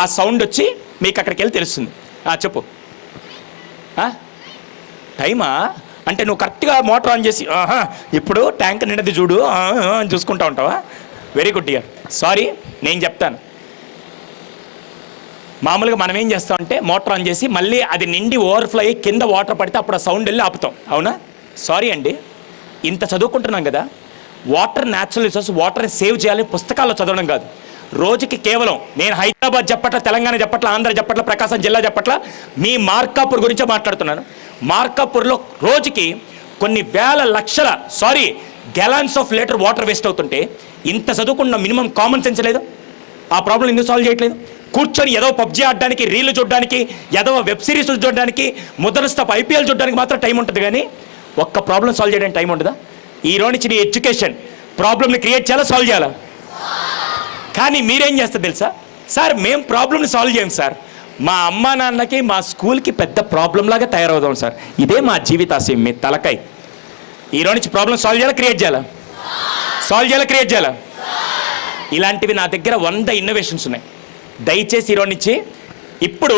ఆ సౌండ్ వచ్చి మీకు అక్కడికి వెళ్ళి తెలుస్తుంది. చెప్పు. టైమా అంటే నువ్వు కరెక్ట్గా మోటార్ ఆన్ చేసి ఇప్పుడు ట్యాంక్ నిండది చూడు అని చూసుకుంటా ఉంటావా? Very good dear. సారీ, నేను చెప్తాను. మామూలుగా మనం ఏం చేస్తామంటే మోటార్ ఆన్ చేసి మళ్ళీ అది నిండి ఓవర్ఫ్లో అయ్యి కింద వాటర్ పడితే అప్పుడు ఆ సౌండ్ వెళ్ళి ఆపుతాం. అవునా? సారీ అండి, ఇంత చదువుకుంటున్నాం కదా, వాటర్ న్యాచురల్ రిసోర్స్, వాటర్ని సేవ్ చేయాలని పుస్తకాల్లో చదవడం కాదు. రోజుకి కేవలం నేను హైదరాబాద్ చెప్పట్ల, తెలంగాణ చెప్పట్ల, ఆంధ్ర చెప్పట్ల, ప్రకాశం జిల్లా చెప్పట్ల, మీ మార్కాపూర్ గురించే మాట్లాడుతున్నాను. మార్కాపూర్లో రోజుకి కొన్ని వేల లక్షల gallons half litre water waste అవుతుంటే ఇంత చదువుకున్న మినిమం కామన్ సెన్స్ లేదు? ఆ ప్రాబ్లం ఎందుకు సాల్వ్ చేయట్లేదు? కూర్చొని ఏదో పబ్జీ ఆడడానికి, రీళ్లు చూడడానికి, ఏదో వెబ్ సిరీస్ చూడడానికి, ముద్ర స్టాప్ IPL చూడడానికి మాత్రం టైం ఉంటుంది, కానీ ఒక్క ప్రాబ్లం సాల్వ్ చేయడానికి టైం ఉంటుందా? ఈ రోజు నుంచి నీ ఎడ్యుకేషన్ ప్రాబ్లమ్ని క్రియేట్ చేయాలా, సాల్వ్ చేయాలా? కానీ మీరేం చేస్తారు తెలుసా? సార్ మేము ప్రాబ్లమ్ని సాల్వ్ చేయం సార్, మా అమ్మా నాన్నకి మా స్కూల్కి పెద్ద ప్రాబ్లం లాగా తయారవుదాం సార్. ఇదే మా జీవితాశయం. మీ తలకాయ ఈ రోజు నుంచి ప్రాబ్లం సాల్వ్ చేయాలా, క్రియేట్ చేయాలా? సాల్వ్ చేయాలా, క్రియేట్ చేయాలా? ఇలాంటివి నా దగ్గర 100 ఇన్నోవేషన్స్ ఉన్నాయి. దయచేసి ఈ రోజు నుంచి ఇప్పుడు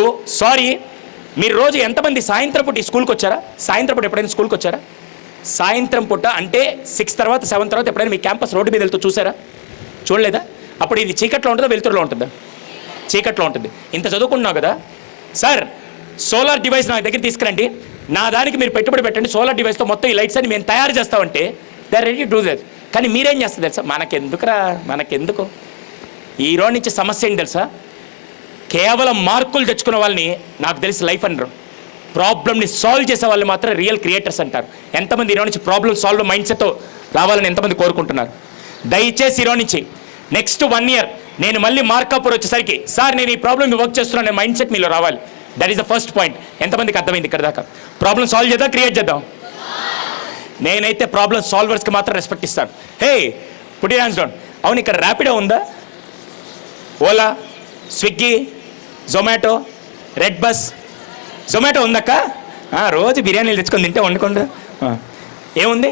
మీరు రోజు ఎంతమంది సాయంత్రం పూట ఈ స్కూల్కి వచ్చారా? సాయంత్రం పూట ఎప్పుడైనా స్కూల్కి వచ్చారా? సాయంత్రం పూట అంటే 6 తర్వాత 7 తర్వాత ఎప్పుడైనా మీ క్యాంపస్ రోడ్డు మీద వెళ్తూ చూసారా? చూడలేదా? అప్పుడు ఇది చీకట్లో ఉంటుందా, వెలుతురులో ఉంటుందా? చీకట్లో ఉంటుంది. ఇంత చదువుకుంటున్నావు కదా సార్, సోలార్ డివైస్ నా దగ్గర తీసుకురండి, నా దానికి మీరు పెట్టుబడి పెట్టండి, సోలార్ డివైస్తో మొత్తం ఈ లైట్స్ అని మేము తయారు చేస్తామంటే they are ready to do that. కానీ మీరేం చేస్తారు తెలుసా? మనకెందుకు? ఈ రోజు నుంచి సమస్య ఏంటి తెలుసా? కేవలం మార్కులు తెచ్చుకున్న వాళ్ళని నాకు తెలిసి లైఫ్ అనరు, ప్రాబ్లమ్ని సాల్వ్ చేసే వాళ్ళు మాత్రం రియల్ క్రియేటర్స్ అంటారు. ఎంతమంది ఈరోజు నుంచి ప్రాబ్లమ్ సాల్వ్ మైండ్ సెట్తో రావాలని ఎంతమంది కోరుకుంటున్నారు? దయచేసి ఈరోజు నుంచి నెక్స్ట్ 1 year నేను మళ్ళీ మార్కాపూర్ వచ్చేసరికి సార్ నేను ఈ ప్రాబ్లమ్ వర్క్ చేస్తున్నాను మైండ్ సెట్ మీలో రావాలి. That is the first point. ఎంతమందికి అర్థమైంది ఇక్కడ దాకా? ప్రాబ్లమ్ సాల్వ్ చేద్దాం, క్రియేట్ చేద్దాం. నేనైతే ప్రాబ్లమ్ సాల్వర్స్కి మాత్రం రెస్పెక్ట్ ఇస్తాను. Hey put your hands down. అవును, ఇక్కడ ర్యాపిడో ఉందా? Ola, Swiggy, Zomato, red bus, Zomato ఉందక్క? రోజు బిర్యానీలు తెచ్చుకొని తింటే వండుకోండి. ఏముంది?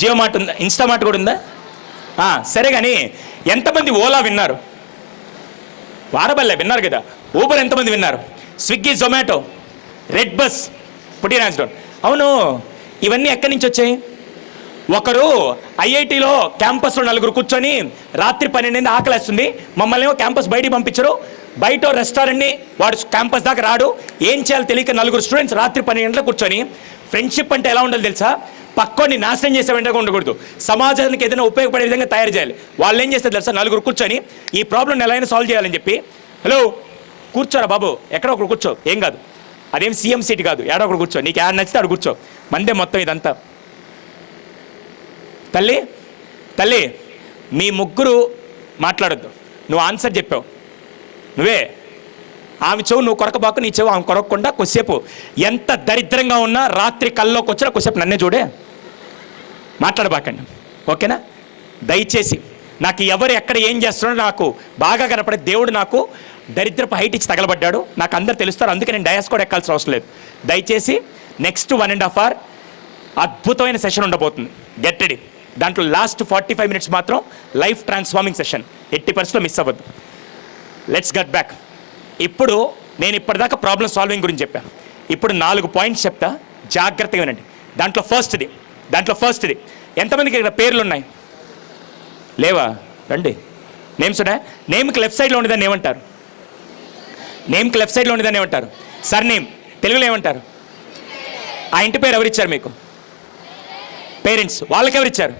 జియో మార్ట్ ఉందా? ఇన్స్టామార్ట్ కూడా ఉందా? సరే, కానీ ఎంతమంది ఓలా విన్నారు? వారబల్లే విన్నారు కదా. ఊబర్ ఎంతమంది విన్నారు? Swiggy, Zomato, red bus, put your hands down. అవును, ఇవన్నీ ఎక్కడి నుంచి వచ్చాయి? ఒకరు IITలో క్యాంపస్లో 4 కూర్చొని రాత్రి 12 ఆకలేస్తుంది, మమ్మల్ని ఏమో క్యాంపస్ బయటికి పంపించరు, బయట రెస్టారెంట్ని వాడు క్యాంపస్ దాకా రాడు, ఏం చేయాలో తెలియక 4 స్టూడెంట్స్ రాత్రి 12 గంటలకు కూర్చొని, ఫ్రెండ్షిప్ అంటే ఎలా ఉండాలి తెలుసా? పక్కోని నాశనం చేసే వెంటనే ఉండకూడదు, సమాజానికి ఏదైనా ఉపయోగపడే విధంగా తయారు చేయాలి. వాళ్ళు ఏం చేస్తారు తెలుసా? 4 కూర్చొని ఈ ప్రాబ్లం ఎలా అయినా సాల్వ్ చేయాలని చెప్పి, హలో కూర్చోరా బాబు, ఎక్కడో ఒకరు కూర్చో, ఏం కాదు, అదేం CM సీట్ కాదు, ఏడో ఒకరు కూర్చో, నీకు ఏడ నచ్చితే ఆడు కూర్చో, మందే మొత్తం ఇదంతా. తల్లి మీ ముగ్గురు మాట్లాడొద్దు, నువ్వు ఆన్సర్ చెప్పావు, నువ్వే ఆమె చెవు నువ్వు కొరకబాకు, నీ చెవు ఆమె కొరకకుండా కొద్దిసేపు ఎంత దరిద్రంగా ఉన్నా రాత్రి కల్లోకి వచ్చినా కొద్దిసేపు నన్నే చూడే, మాట్లాడబాకండి, ఓకేనా? దయచేసి నాకు ఎవరు ఎక్కడ ఏం చేస్తున్నాడో నాకు బాగా కనపడే దేవుడు నాకు దరిద్రపు హైట్ ఇచ్చి తగలబడ్డాడు, నాకు అందరు తెలుస్తారు, అందుకే నేను డయాస్ కూడా ఎక్కాల్సిన అవసరం లేదు. దయచేసి నెక్స్ట్ 1.5 hour అద్భుతమైన సెషన్ ఉండబోతుంది. Get ready. దాంట్లో లాస్ట్ 45 minutes మాత్రం లైఫ్ ట్రాన్స్ఫార్మింగ్ సెషన్. 80% మిస్ అవ్వద్దు. Let's get back. ఇప్పుడు నేను ఇప్పటిదాకా ప్రాబ్లమ్ సాల్వింగ్ గురించి చెప్పాను. ఇప్పుడు 4 పాయింట్స్ చెప్తా, జాగ్రత్తగా వినండి. దాంట్లో ఫస్ట్ది ఎంతమందికి ఇక్కడ పేర్లు ఉన్నాయి? లేవా? రండి. నేమ్స్ ఉన్నాయి. నేమ్కి లెఫ్ట్ సైడ్లో ఉండేదాన్ని ఏమంటారు? సర్ నేమ్ తెలుగులో ఏమంటారు? ఆ ఇంటి పేరు ఎవరిచ్చారు మీకు? పేరెంట్స్. వాళ్ళకెవరిచ్చారు?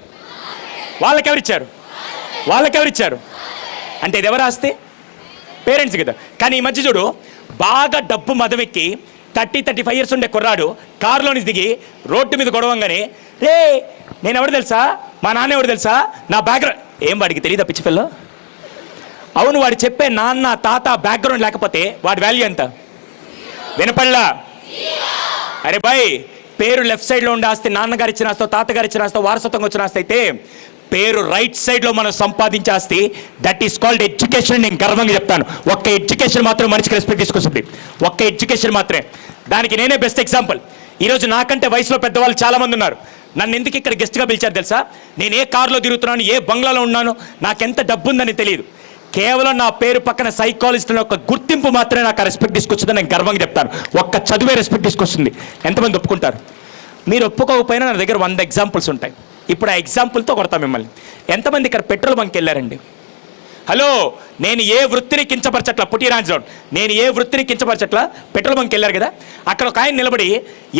అంటే ఇది ఎవరు ఆస్తి? పేరెంట్స్ కదా. కానీ ఈ మధ్య చూడు, బాగా డబ్బు మదమెక్కి 30-35 years ఉండే కుర్రాడు కారులోని దిగి రోడ్డు మీద గొడవంగానే, రే నేను ఎవరు తెలుసా, మా నాన్న ఎవరు తెలుసా, నా బ్యాక్గ్రౌండ్ ఏం వాడికి తెలియదా పిచ్చి పిల్ల? అవును, వాడు చెప్పే నాన్న తాత బ్యాక్గ్రౌండ్ లేకపోతే వాడి వాల్యూ ఎంత? వినపల్లా? అరే బాయ్, పేరు లెఫ్ట్ సైడ్లో ఉండే ఆస్తి నాన్నగారు ఇచ్చిన ఆస్తి, తాతగారు ఇచ్చిన ఆస్తి, వారసత్వంగా వచ్చిన ఆస్తి అయితే పేరు రైట్ సైడ్లో మనం సంపాదించే ఆస్తి, దట్ ఈస్ కాల్డ్ ఎడ్యుకేషన్. నేను గర్వంగా చెప్తాను, ఒక్క ఎడ్యుకేషన్ మాత్రం మనిషికి రెస్పెక్ట్ తీసుకొస్తుంది. ఒక్క ఎడ్యుకేషన్ మాత్రమే. దానికి నేనే బెస్ట్ ఎగ్జాంపుల్. ఈరోజు నాకంటే వయసులో పెద్దవాళ్ళు చాలామంది ఉన్నారు. నన్ను ఎందుకు ఇక్కడ గెస్ట్గా పిలిచారు తెలుసా? నేను ఏ కారులో తిరుగుతున్నాను, ఏ బంగ్లాలో ఉన్నాను, నాకెంత డబ్బు ఉందని తెలియదు. కేవలం నా పేరు పక్కన సైకాలజిస్ట్ అనే ఒక గుర్తింపు మాత్రమే నాకు రెస్పెక్ట్ తీసుకొచ్చిందని నేను గర్వంగా చెప్తాను. ఒక్క చదువే రెస్పెక్ట్ తీసుకొస్తుంది. ఎంతమంది ఒప్పుకుంటారు? మీరు ఒప్పుకోకపోయినా నా దగ్గర 100 ఎగ్జాంపుల్స్ ఉంటాయి. ఇప్పుడు ఆ ఎగ్జాంపుల్తో కొడతా మిమ్మల్ని. ఎంతమంది ఇక్కడ పెట్రోల్ బంక్ వెళ్ళారండి? హలో, నేను ఏ వృత్తిని కించపరచట్లా, పుట్టిరాంజ్ రౌండ్, నేను ఏ వృత్తిని కించపరచట్లా. పెట్రోల్ బంక్ వెళ్ళారు కదా, అక్కడ ఒక ఆయన నిలబడి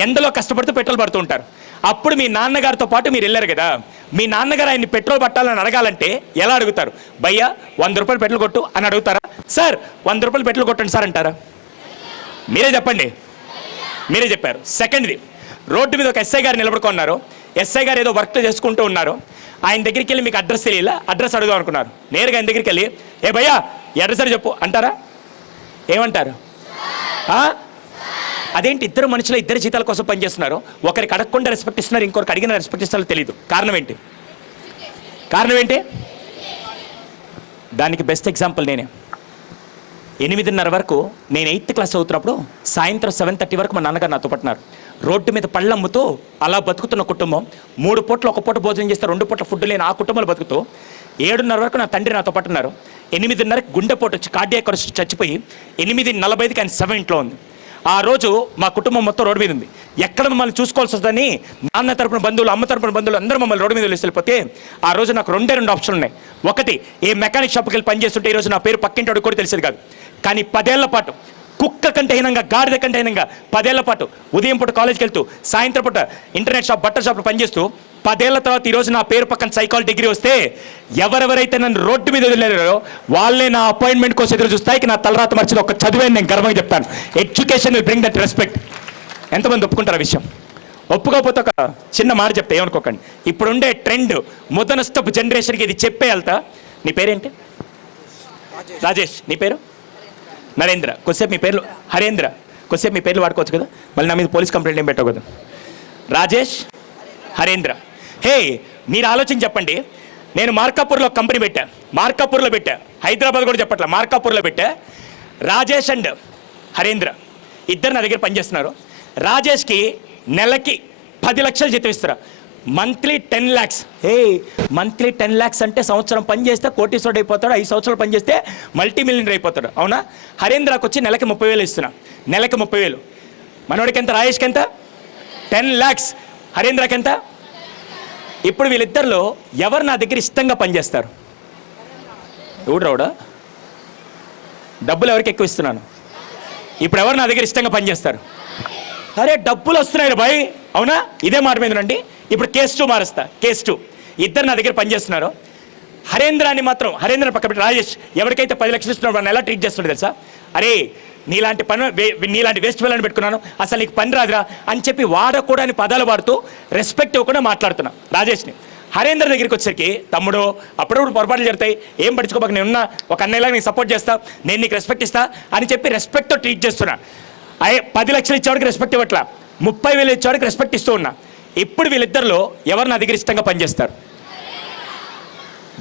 ఎండలో కష్టపడుతూ పెట్రోల్ పడుతూ ఉంటారు. అప్పుడు మీ నాన్నగారితో పాటు మీరు వెళ్ళారు కదా, మీ నాన్నగారు ఆయన్ని పెట్రోల్ పట్టాలని అడగాలంటే ఎలా అడుగుతారు? భయ్యా 100 రూపాయలు పెట్రోల్ కొట్టు అని అడుగుతారా? సార్ 100 రూపాయలు పెట్రోల్ కొట్టండి సార్ అంటారా? మీరే చెప్పండి. మీరే చెప్పారు. సెకండ్ది, రోడ్డు మీద ఒక ఎస్ఐ గారు నిలబడుకున్నారు. ఎస్ఐ గారు ఏదో వర్క్ చేసుకుంటూ ఉన్నారు. ఆయన దగ్గరికి వెళ్ళి మీకు అడ్రస్ తెలియలా, అడ్రస్ అడుగుదాం అనుకున్నారు. నేరుగా ఆయన దగ్గరికి వెళ్ళి, ఏ భయ్యా ఈ అడ్రస్ అని చెప్పు అంటారా? ఏమంటారు? అదేంటి, ఇద్దరు మనుషులు ఇద్దరు జీతాల కోసం పనిచేస్తున్నారు, ఒకరికి అడగకుండా రెస్పెక్ట్ ఇస్తున్నారు, ఇంకొకరికి అడిగిన రెస్పెక్ట్ ఇస్తున్నారో తెలియదు. కారణం ఏంటి? దానికి బెస్ట్ ఎగ్జాంపుల్ నేనే. 8:30 వరకు నేను 8th క్లాస్ చదువుతున్నప్పుడు సాయంత్రం 7:30 వరకు మా నాన్నగారు నాతో పట్టినారు. రోడ్డు మీద పళ్ళమ్ముతూ అలా బతుకుతున్న కుటుంబం, 3 పూటలు 1 పూట భోజనం చేస్తే 2 పూట్ల ఫుడ్ లేని ఆ కుటుంబాలు బతుకుతూ 7:30 వరకు నా తండ్రి నాతో పట్టున్నారు. 8:30కి గుండెపోటు వచ్చి కార్డియాక్ అరెస్ట్ చచ్చిపోయి 8:45కి ఆయన 7 ఇంట్లో ఉంది. ఆ రోజు మా కుటుంబం మొత్తం రోడ్డు మీద ఉంది. ఎక్కడ మమ్మల్ని చూసుకోవాల్సి వస్తుందని నాన్న తరపున బంధువులు, అమ్మ తరపున బంధువులు అందరూ మమ్మల్ని రోడ్డు మీద వెళ్ళిపోతే ఆ రోజు నాకు 2 ఆప్షన్లు ఉన్నాయి. ఒకటి, ఏ మెకానిక్ షాప్కి వెళ్ళి పనిచేస్తుంటే ఈరోజు నా పేరు పక్కింటి వాడికి కూడా తెలిసేది కాదు. కానీ 10 ఏళ్ల పాటు కుక్క కంటే హీనంగా, గాడిద కంటే హీనంగా 10 ఏళ్ల పాటు ఉదయం పూట కాలేజ్కి వెళ్తూ, సాయంత్రం పూట ఇంటర్నెట్ షాప్, బట్టల షాప్లో పనిచేస్తూ 10 ఏళ్ల తర్వాత ఈరోజు నా పేరు పక్కన సైకాలజీ డిగ్రీ వస్తే ఎవరెవరైతే నన్ను రోడ్డు మీద వదిలేరో వాళ్ళే నా అపాయింట్మెంట్ కోసం ఎదురు చూస్తాయి. నా తలరాత మర్చిది ఒక చదివే నేను గర్వంగా చెప్తాను. Education will bring that respect. ఎంతమంది ఒప్పుకుంటారు ఆ విషయం? ఒప్పుకోకపోతే ఒక చిన్న మాట చెప్తే ఏమనుకోకండి. ఇప్పుడుండే ట్రెండ్ మొదన స్టెప్ జనరేషన్కి ఇది చెప్పే వెళ్తా. నీ పేరేంటి? రాజేష్. నీ పేరు? నరేంద్ర. కొద్దిసేపు మీ పేర్లు హరేంద్ర. కొద్దిసేపు మీ పేర్లు వాడుకోవచ్చు కదా, మళ్ళీ నా మీద పోలీస్ కంప్లైంట్ ఏం పెట్టవు కదా. రాజేష్, హరేంద్ర. హే, మీరు ఆలోచన చెప్పండి. నేను మార్కాపూర్లో కంపెనీ పెట్టా, మార్కాపూర్లో పెట్టా, హైదరాబాద్ కూడా చెప్పట్లా, మార్కాపూర్లో పెట్టా. రాజేష్ అండ్ హరేంద్ర ఇద్దరు నా దగ్గర పనిచేస్తున్నారు. రాజేష్కి నెలకి 10 లక్షలు జీతం ఇస్తారా, మంత్లీ 10 lakhs. మంత్లీ 10 lakhs అంటే సంవత్సరం పని చేస్తే కోటీశ్వరుడు అయిపోతాడు, 5 సంవత్సరాలు పని చేస్తే మల్టీమిలియనర్ అయిపోతాడు. అవునా? హరేంద్రకు వచ్చి నెలకి 30,000 ఇస్తున్నా. నెలకి 30,000. మనోడికి ఎంత? రాజేష్కి ఎంత? 10 lakhs. హరేంద్రకి ఎంత? ఇప్పుడు వీళ్ళిద్దరిలో ఎవరు నా దగ్గర ఇష్టంగా పనిచేస్తారు? ఎవడా? డబ్బులు ఎవరికి ఎక్కువ ఇస్తున్నాను? ఇప్పుడు ఎవరు నా దగ్గర ఇష్టంగా పనిచేస్తారు? అరే డబ్బులు వస్తున్నాయి బాయ్. అవునా? ఇదే మాట మీద రండి. ఇప్పుడు కేస్ 2 మారుస్తా. కేస్ 2 ఇద్దరు నా దగ్గర పనిచేస్తున్నారు. హరేంద్రాన్ని మాత్రం, హరేంద్ర పక్క పెట్టి రాజేష్ ఎవరికైతే 10 లక్షలు ఇస్తున్నాడు వాడిని ఎలా ట్రీట్ చేస్తున్నాడు తెలుసా? అరే నీలాంటి వేస్ట్ వెళ్ళని పెట్టుకున్నాను, అసలు నీకు పని రాదురా అని చెప్పి వాడకూడని పదాలు వాడుతూ రెస్పెక్ట్ ఇవ్వకుండా మాట్లాడుతున్నా రాజేష్ని. హరేంద్ర దగ్గరికి వచ్చేసరికి, తమ్ముడు అప్పుడప్పుడు పొరపాట్లు జరుగుతాయి, ఏం పట్టించుకోబాక, నేను ఉన్నా, ఒక అన్నయ్యలా నీకు సపోర్ట్ చేస్తా, నేను నీకు రెస్పెక్ట్ ఇస్తా అని చెప్పి రెస్పెక్ట్తో ట్రీట్ చేస్తున్నా. 10 లక్షలు ఇచ్చేవాడికి రెస్పెక్ట్ ఇవ్వట్లా, 30,000 ఇచ్చేవాడికి రెస్పెక్ట్ ఇస్తూ ఉన్నా. ఇప్పుడు వీళ్ళిద్దరిలో ఎవరు నా దగ్గర ఇష్టంగా పనిచేస్తారు?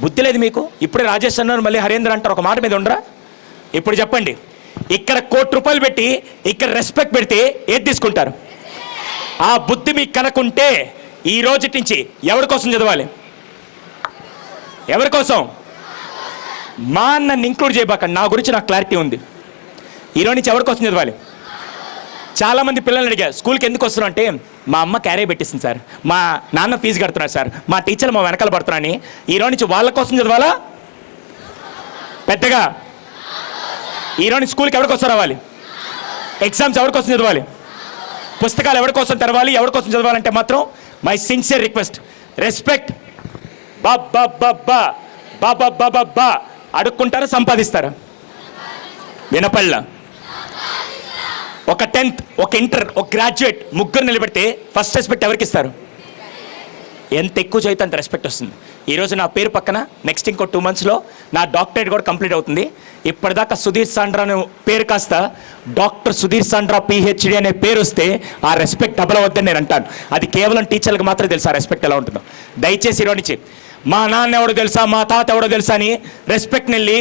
బుద్ధి లేదు మీకు. ఇప్పుడే రాజేష్ అన్నారు, మళ్ళీ హరేంద్ర అంటారు, ఒక మాట మీద ఉండరా? ఇప్పుడు చెప్పండి, ఇక్కడ 1 కోటి రూపాయలు పెట్టి ఇక్కడ రెస్పెక్ట్ పెడితే ఏది తీసుకుంటారు? ఆ బుద్ధి మీకు కనుకుంటే ఈ రోజు నుంచి ఎవరి కోసం చదవాలి? ఎవరి కోసం? మా నన్ను ఇంక్లూడ్ చేయబాకండి, నా గురించి నాకు క్లారిటీ ఉంది. ఈరోజు నుంచి ఎవరి కోసం చదవాలి? చాలామంది పిల్లల్ని అడిగా స్కూల్కి ఎందుకు వస్తున్నాం అంటే, మా అమ్మ క్యారీ పెట్టిస్తుంది సార్, మా నాన్న ఫీజు కడుతున్నారు సార్, మా టీచర్లు మా వెనకాల పడుతున్నారని. ఈరోజు నుంచి వాళ్ళ కోసం చదవాలా? పెద్దగా ఈరోజు నుంచి స్కూల్కి ఎవరి కోసం రావాలి? ఎగ్జామ్స్ ఎవరి కోసం చదవాలి? పుస్తకాలు ఎవరి కోసం తెరవాలి? ఎవరి కోసం చదవాలంటే మాత్రం మై సిన్సియర్ రిక్వెస్ట్, రెస్పెక్ట్. బా అడుక్కుంటారా సంపాదిస్తారా? వినపళ్ళ ఒక 10th, ఒక ఇంటర్, ఒక గ్రాడ్యుయేట్ ముగ్గురు నిలబెడితే ఫస్ట్ రెస్పెక్ట్ ఎవరికి ఇస్తారు? ఎంత ఎక్కువ చదివితే అంత రెస్పెక్ట్ వస్తుంది. ఈరోజు నా పేరు పక్కన నెక్స్ట్ ఇంకో 2 monthsలో నా డాక్టరేట్ కూడా కంప్లీట్ అవుతుంది. ఇప్పటిదాకా సుధీర్ సాండ్రా అనే పేరు కాస్త డాక్టర్ సుధీర్ సాండ్రా PhD అనే పేరు వస్తే ఆ రెస్పెక్ట్ డబల్ అవుద్దని నేను అంటాను. అది కేవలం టీచర్లకు మాత్రమే తెలుసు ఆ రెస్పెక్ట్ ఎలా ఉంటుందో. దయచేసి ఈరోజు నుంచి మా నాన్న ఎవడో తెలుసా, మా తాత ఎవడో తెలుసా అని రెస్పెక్ట్ని వెళ్ళి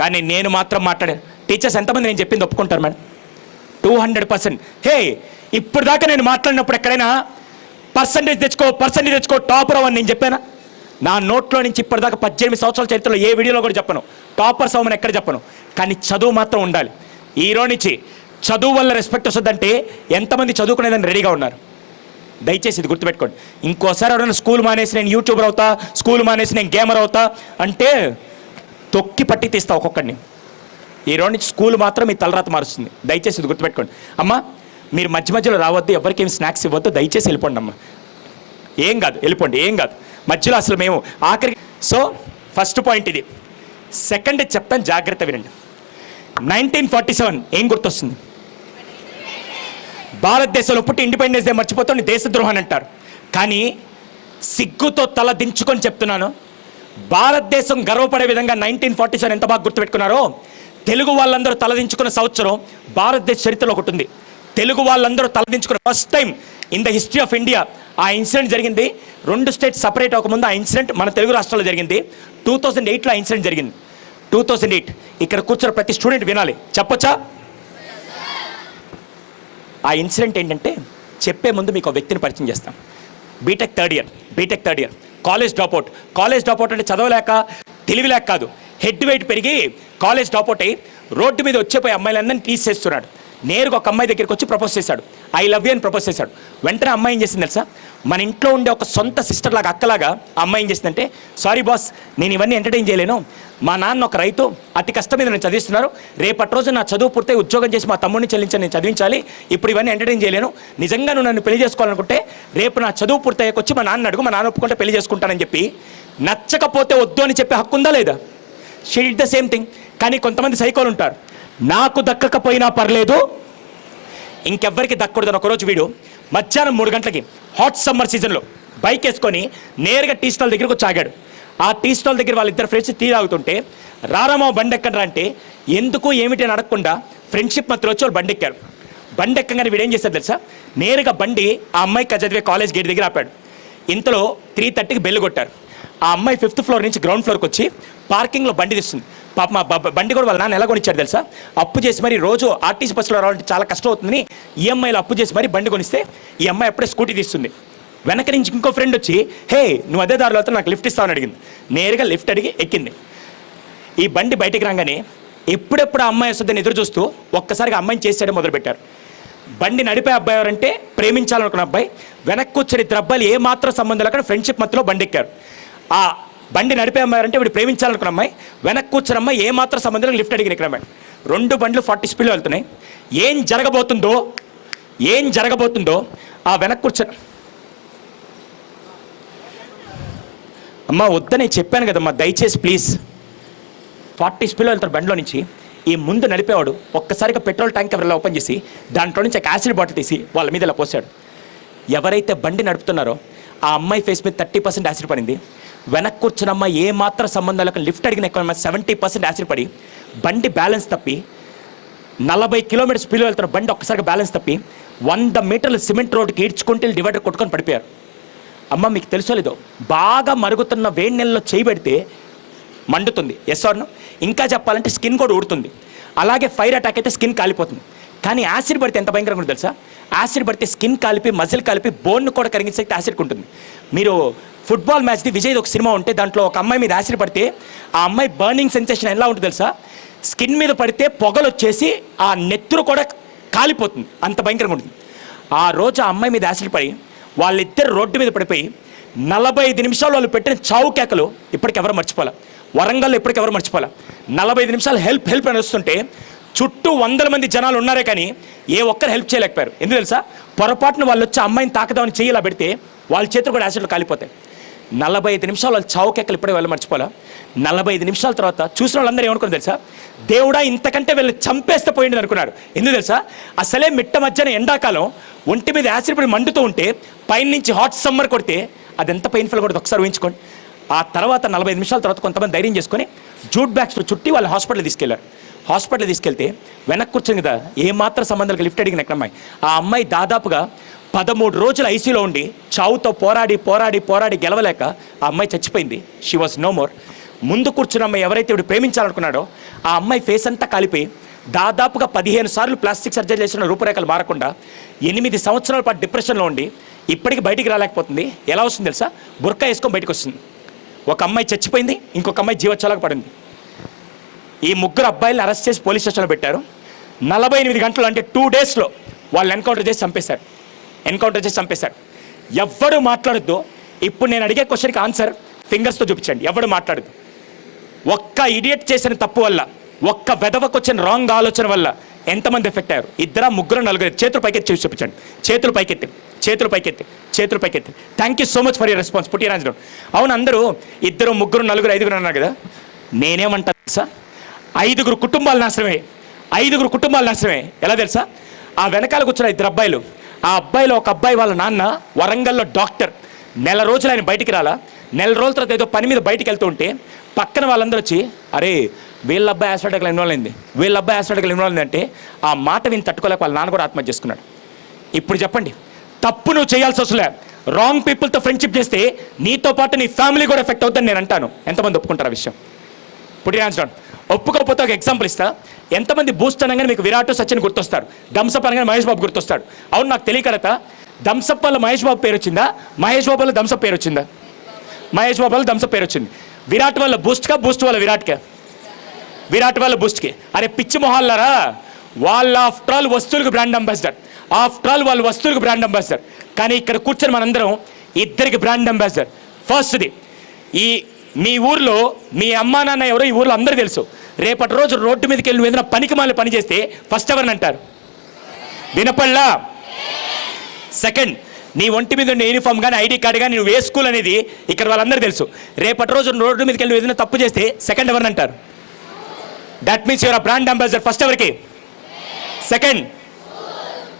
కానీ నేను మాత్రం మాట్లాడాను. టీచర్స్ ఎంతమంది నేను చెప్పింది ఒప్పుకుంటారు మేడం? 200%. హే, ఇప్పుడు దాకా నేను మాట్లాడినప్పుడు ఎక్కడైనా పర్సంటేజ్ తెచ్చుకో టాపర్ అవ్వని నేను చెప్పానా? నా నోట్లో నుంచి ఇప్పటిదాకా 18 సంవత్సరాల చరిత్రలో ఏ వీడియోలో కూడా చెప్పను టాపర్స్ అవ్వమని ఎక్కడ చెప్పను. కానీ చదువు మాత్రం ఉండాలి. ఈరోజు నుంచి చదువు వల్ల రెస్పెక్ట్ వస్తుందంటే ఎంతమంది చదువుకునేదాన్ని రెడీగా ఉన్నారు? దయచేసి ఇది గుర్తుపెట్టుకోండి. ఇంకోసారి ఎవరైనా స్కూల్ మానేసి నేను యూట్యూబర్ అవుతా, స్కూల్ మానేసి నేను గేమర్ అవుతా అంటే తొక్కి పట్టి తీస్తా ఒక్కొక్కడిని. ఈరోజు నుంచి స్కూల్ మాత్రం మీ తలరాత మారుస్తుంది. దయచేసి ఇది గుర్తుపెట్టుకోండి. అమ్మ, మీరు మధ్య మధ్యలో రావద్దు, ఎవరికి ఏమి స్నాక్స్ ఇవ్వద్దు, దయచేసి వెళ్ళిపోండి అమ్మ. ఏం కాదు, వెళ్ళిపోండి, ఏం కాదు. మధ్యలో అసలు మేము ఆఖరి. సో ఫస్ట్ పాయింట్ ఇది. సెకండ్ చెప్తాను, జాగ్రత్త వినండి. 1947 ఏం గుర్తొస్తుంది? భారతదేశంలో పుట్టి ఇండిపెండెన్స్ డే మర్చిపోతాం, దేశద్రోహం అంటారు. కానీ సిగ్గుతో తల దించుకొని చెప్తున్నాను, భారతదేశం గర్వపడే విధంగా 1947 ఎంత బాగా గుర్తుపెట్టుకున్నారో. తెలుగు వాళ్ళందరూ తలదించుకున్న సంవత్సరం భారతదేశ చరిత్రలో ఒకటి ఉంది. తెలుగు వాళ్ళందరూ తలదించుకున్న first time in the history of India ఆ ఇన్సిడెంట్ జరిగింది. 2 స్టేట్స్ సపరేట్ అవ్వకముందు ఆ ఇన్సిడెంట్ మన తెలుగు రాష్ట్రాల్లో జరిగింది. 2008లో ఆ ఇన్సిడెంట్ జరిగింది. 2008 ఇక్కడ కూర్చున్న ప్రతి స్టూడెంట్ వినాలి. చెప్పొచ్చా? ఆ ఇన్సిడెంట్ ఏంటంటే, చెప్పే ముందు మీకు ఒక వ్యక్తిని పరిచయం చేస్తాం. BTech third year college dropout అంటే చదవలేక తెలివి లేక కాదు, హెడ్ వెయిట్ పెరిగి కాలేజ్ డ్రాప్అవుట్ అయ్యి రోడ్డు మీద వచ్చేపోయి అమ్మాయిలందరినీ తీసేస్తున్నాడు. నేరుగా ఒక అమ్మాయి దగ్గరికి వచ్చి ప్రపోజ్ చేశాడు. ఐ లవ్ యూ అని ప్రపోజ్ చేశాడు. వెంటనే అమ్మాయి ఏం చేసింది తెలుసా? మన ఇంట్లో ఉండే ఒక సొంత సిస్టర్ లాగా, అక్కలాగా అమ్మాయి ఏం చేసిందంటే, సారీ బాస్, నేను ఇవన్నీ ఎంటర్టైన్ చేయలేను. మా నాన్న ఒక రైతు, అతి కష్టం మీద నేను చదివిస్తున్నారు. రేపటి రోజు నా చదువు పూర్తి ఉద్యోగం చేసి మా తమ్ముడిని చెల్లించి నేను చదివించాలి. ఇప్పుడు ఇవన్నీ ఎంటర్టైన్ చేయలేను. నిజంగా నువ్వు నన్ను పెళ్లి చేసుకోవాలనుకుంటే రేపు నా చదువు పూర్తి అయ్యాకొచ్చి మా నాన్న అడుగు, మా నాన్న ఒప్పుకుంటే పెళ్లి చేసుకుంటానని చెప్పి, నచ్చకపోతే వద్దు అని చెప్పి హక్కు ఉందా లేదా? She did the same thing. కానీ కొంతమంది సైకోలు ఉంటారు, నాకు దక్కకపోయినా పర్లేదు, ఇంకెవ్వరికి దక్కకూడదని. ఒకరోజు వీడు మధ్యాహ్నం 3 గంటలకి హాట్ సమ్మర్ సీజన్లో బైక్ వేసుకొని నేరుగా టీ స్టాల్ దగ్గరకు వచ్చి ఆగాడు. ఆ టీ స్టాల్ దగ్గర వాళ్ళిద్దరు ఫ్రెండ్స్ టీ తాగుతుంటే, రారామా బండి ఎక్కడరా అంటే, ఎందుకు ఏమిటి అని అడగకుండా ఫ్రెండ్షిప్ మధ్యలో వచ్చి వాళ్ళు బండి ఎక్కారు. బండి ఎక్కగానే వీడు ఏం చేశారు తెలుసా? నేరుగా బండి ఆ అమ్మాయి చదివే కాలేజ్ గేట్ దగ్గర ఆపాడు. ఇంతలో 3:30కి బెల్ కొట్టారు. ఆ అమ్మాయి 5th ఫ్లోర్ నుంచి గ్రౌండ్ ఫ్లోర్కి వచ్చి పార్కింగ్లో బండి తీస్తుంది. పాప మా బండి కూడా వాళ్ళ నాన్న ఎలా కొనిచ్చాడు తెలుసా? అప్పు చేసి మరి రోజు ఆర్టీసీ బస్సులో రావాలంటే చాలా కష్టం అవుతుందని ఈఎంఐలో అప్పు చేసి మరి బండి కొనిస్తే ఈ అమ్మాయి అప్పుడే స్కూటీ తీస్తుంది. వెనక నుంచి ఇంకో ఫ్రెండ్ వచ్చి, హే నువ్వు అదే దారిలో అయితే నాకు లిఫ్ట్ ఇస్తావని అడిగింది. నేరుగా లిఫ్ట్ అడిగి ఎక్కింది. ఈ బండి బయటికి రాగానే ఎప్పుడెప్పుడు ఆ అమ్మాయి వస్తుందని ఎదురు చూస్తూ ఒక్కసారిగా అమ్మాయిని చేసేయడం మొదలుపెట్టారు. బండి నడిపే అబ్బాయి ఎవరంటే, ప్రేమించాలనుకున్న అబ్బాయి. వెనక్కి కూర్చొని ఇద్దరు అబ్బాయిలు ఏ మాత్రం సంబంధం లేకుండా ఫ్రెండ్షిప్ మధ్యలో బండి ఎక్కారు. ఆ బండి నడిపే అమ్మాయి అంటే వీడు ప్రేమించాలనుకున్న అమ్మాయి, వెనక్కి కూర్చున్న అమ్మాయి ఏ మాత్రం సంబంధం లిఫ్ట్ అడిగిన ఇక్కడ అమ్మాయి. 2 బండ్లు 40 స్పీడ్లో వెళ్తున్నాయి. ఏం జరగబోతుందో ఆ వెనక్కి కూర్చొని, అమ్మ వద్దని చెప్పాను కదమ్మా, దయచేసి ప్లీజ్. 40 స్పీడ్లో వెళ్తారు బండిలో నుంచి. ఈ ముందు నడిపేవాడు ఒక్కసారిగా పెట్రోల్ ట్యాంక్ ఎవరిలా ఓపెన్ చేసి దాంట్లో నుంచి ఒక యాసిడ్ బాటిల్ తీసి వాళ్ళ మీద ఇలా పోసాడు. ఎవరైతే బండి నడుపుతున్నారో ఆ అమ్మాయి ఫేస్ మీద 30% యాసిడ్ పడింది. వెనక్కి కూర్చున్న అమ్మాయి ఏ మాత్రం సంబంధం లేక లిఫ్ట్ అడిగిన ఎక్కువ 70% యాసిడ్ పడి బండి బ్యాలెన్స్ తప్పి 40 కిలోమీటర్ స్పీడ్లో వెళ్తున్న బండి ఒక్కసారిగా బ్యాలెన్స్ తప్పి 100 మీటర్ల సిమెంట్ రోడ్డుకి ఈడ్చుకుంటే డివైడర్ కొట్టుకొని పడిపోయారు. అమ్మ మీకు తెలుసో లేదో, బాగా మరుగుతున్న వేడి నెలలో చేయి పెడితే మండుతుంది. Yes or no? ఇంకా చెప్పాలంటే స్కిన్ కూడా ఊడుతుంది. అలాగే ఫైర్ అటాక్ అయితే స్కిన్ కాలిపోతుంది. కానీ యాసిడ్ పడితే ఎంత భయంకరంగా ఉంటుంది తెలుసా? యాసిడ్ పడితే స్కిన్ కలిపి మజిల్ కలిపి బోన్ కూడా కరిగించే యాసిడ్ ఉంటుంది. మీరు ఫుట్బాల్ మ్యాచ్ది విజయ్ ఒక సినిమా ఉంటే దాంట్లో ఒక అమ్మాయి మీద యాసిడ్ పడితే ఆ అమ్మాయి బర్నింగ్ సెన్సేషన్ ఎలా ఉంటుంది తెలుసా? స్కిన్ మీద పడితే పొగలు వచ్చేసి ఆ నెత్తురు కూడా కాలిపోతుంది, అంత భయంకరంగా ఉంటుంది. ఆ రోజు ఆ అమ్మాయి మీద యాసిడ్ పడి వాళ్ళిద్దరు రోడ్డు మీద పడిపోయి 45 నిమిషాలు వాళ్ళు పెట్టిన చావు కేకలు ఇప్పటికెవరు మర్చిపోలే. వరంగల్లో ఇప్పటికెవరు మర్చిపోలే. 45 నిమిషాలు హెల్ప్ హెల్ప్ అని వస్తుంటే చుట్టూ 100 మంది జనాలు ఉన్నారే కానీ ఏ ఒక్కరు హెల్ప్ చేయలేకపోయారు. ఎందుకు తెలుసా? పొరపాటున వాళ్ళు వచ్చి అమ్మాయిని తాకదామని చెయ్యిలా పెడితే వాళ్ళ చేతులు కూడా యాసిడ్లు కాలిపోతాయి. 45 నిమిషాలు వాళ్ళు చావు కేకలు ఇప్పుడే వాళ్ళు మర్చిపోలే. 45 నిమిషాల తర్వాత చూసిన వాళ్ళందరూ ఏమనుకున్నారు తెలుసా? దేవుడా ఇంతకంటే వీళ్ళు చంపేస్తే పోయింది అనుకున్నారు. ఎందుకు తెలుసా? అసలే మిట్ట మధ్యాహ్నం ఎండాకాలం ఒంటి మీద యాసిడ్ పడి మండుతూ ఉంటే పైన నుంచి హాట్ సమ్మర్ కొడితే అది ఎంత పెయిన్ఫుల్ కూడా ఒకసారి ఊహించుకోండి. ఆ తర్వాత 45 నిమిషాల తర్వాత కొంతమంది ధైర్యం చేసుకొని జూట్ బ్యాగ్స్లో చుట్టి వాళ్ళు హాస్పిటల్ తీసుకెళ్లారు. హాస్పిటల్ తీసుకెళ్తే వెనక్కి కూర్చొని కదా ఏమాత్రం సంబంధాలకు లిఫ్ట్ అడిగిన అమ్మాయి, ఆ అమ్మాయి దాదాపుగా 13 రోజులు ఐసీలో ఉండి చావుతో పోరాడి పోరాడి పోరాడి గెలవలేక ఆ అమ్మాయి చచ్చిపోయింది. She was no more. ముందు కూర్చున్న అమ్మాయి ఎవరైతే ఇప్పుడు ప్రేమించాలనుకున్నాడో ఆ అమ్మాయి ఫేస్ అంతా కాలిపోయి దాదాపుగా 15 సార్లు ప్లాస్టిక్ సర్జరీ చేసిన రూపురేఖలు మారకుండా 8 సంవత్సరాల పాటు డిప్రెషన్లో ఉండి ఇప్పటికి బయటికి రాలేకపోతుంది. ఎలా వస్తుంది తెలుసా? బుర్కా వేసుకొని బయటకు వస్తుంది. ఒక అమ్మాయి చచ్చిపోయింది, ఇంకొక అమ్మాయి జీవోత్సవాలకు పడింది. ఈ 3 అబ్బాయిలను అరెస్ట్ చేసి పోలీస్ స్టేషన్లో పెట్టారు. 48 గంటలు అంటే 2 డేస్లో వాళ్ళు ఎన్కౌంటర్ చేసి చంపేశారు. ఎవ్వడు మాట్లాడద్దు. ఇప్పుడు నేను అడిగే క్వశ్చన్కి ఆన్సర్ ఫింగర్స్తో చూపించండి. ఎవడు మాట్లాడద్దు. ఒక్క ఇడియట్ చేసిన తప్పు వల్ల, ఒక్క వెదవకు వచ్చిన రాంగ్ ఆలోచన వల్ల ఎంతమంది ఎఫెక్ట్ అయ్యారు? 2, 3, 4. చేతులు పైకెత్తి చూసి చూపించండి. చేతులు పైకెత్తి. Thank you so much for your response. పుట్టి రాజ్ డౌన్. అవును, అందరూ 2, 3, 4, 5 అన్నారు కదా. నేనేమంటాను తెలుసా? 5 కుటుంబాలు నాశనమే. 5 కుటుంబాలు నాశనమే. ఎలా తెలుసా? ఆ వెనకాల కూర్చున్న 2 అబ్బాయిలు. ఆ అబ్బాయిలో ఒక అబ్బాయి వాళ్ళ నాన్న వరంగల్లో డాక్టర్. 1 నెల రోజులు ఆయన బయటికి రాలా. 1 నెల రోజుల తర్వాత ఏదో పని మీద బయటికి వెళ్తూ ఉంటే పక్కన వాళ్ళందరూ వచ్చి అరే వీళ్ళ అబ్బాయి యాక్సిడెంట్గా ఇన్వాల్వ్ అయింది అంటే ఆ మాట విని తట్టుకోలేక వాళ్ళ నాన్న కూడా ఆత్మహత్య చేసుకున్నాడు. ఇప్పుడు చెప్పండి, తప్పు నువ్వు చేయాల్సి వస్తులే. రాంగ్ పీపుల్తో ఫ్రెండ్షిప్ చేస్తే నీతో పాటు నీ ఫ్యామిలీ కూడా ఎఫెక్ట్ అవుతుందని నేను అంటాను. ఎంతమంది ఒప్పుకుంటారు ఆ విషయం? పుట్టి రాజ్ ఒప్పుకోకపోతే ఒక ఎగ్జాంపుల్ ఇస్తా. ఎంతమంది బూస్ట్ అనగానే మీకు విరాట్, సచిన్ గుర్తొస్తాడు. థమ్సప్ అనగానే మహేష్ బాబు గుర్తొస్తాడు. అవును, నాకు తెలియకడతా. థమ్సప్ వల్ల మహేష్ బాబు పేరు వచ్చిందా? మహేష్ బాబు వల్ల థమ్సప్ పేరు వచ్చిందా? మహేష్ బాబు వల్ల థమ్సప్ పేరు వచ్చింది. విరాట్ వల్ల బూస్ట్కా, బూస్ట్ వల్ల విరాట్కా? విరాట్ వల్ల బూస్ట్కి. అరే పిచ్చి మొహాలారా, వాళ్ళ ఆఫ్టర్ ఆల్ వస్తువులకు బ్రాండ్ అంబాసిడర్. వాళ్ళ వస్తువులకు బ్రాండ్ అంబాసిడర్. కానీ ఇక్కడ కూర్చొని మనందరం 2కి బ్రాండ్ అంబాసిడర్. ఫస్ట్ది, మీ ఊర్లో మీ అమ్మా నాన్న ఎవరో ఈ ఊర్లో అందరూ తెలుసు. రేపటి రోజు రోడ్డు మీదకి వెళ్ళి ఏదైనా పనికిమాలిన పని చేస్తే ఫస్ట్ ఎవరిని అంటారు? వినపల్లా. సెకండ్, నీ ఒంటి మీద ఉన్న యూనిఫామ్ కానీ ఐడి కార్డు కానీ నువ్వు ఏ స్కూల్ అనేది ఇక్కడ వాళ్ళందరూ తెలుసు. రేపటి రోజు రోడ్డు మీదకి వెళ్ళి ఏదైనా తప్పు చేస్తే సెకండ్ ఎవరిని అంటారు? That means your brand ambassador. First ఎవరికి? సెకండ్.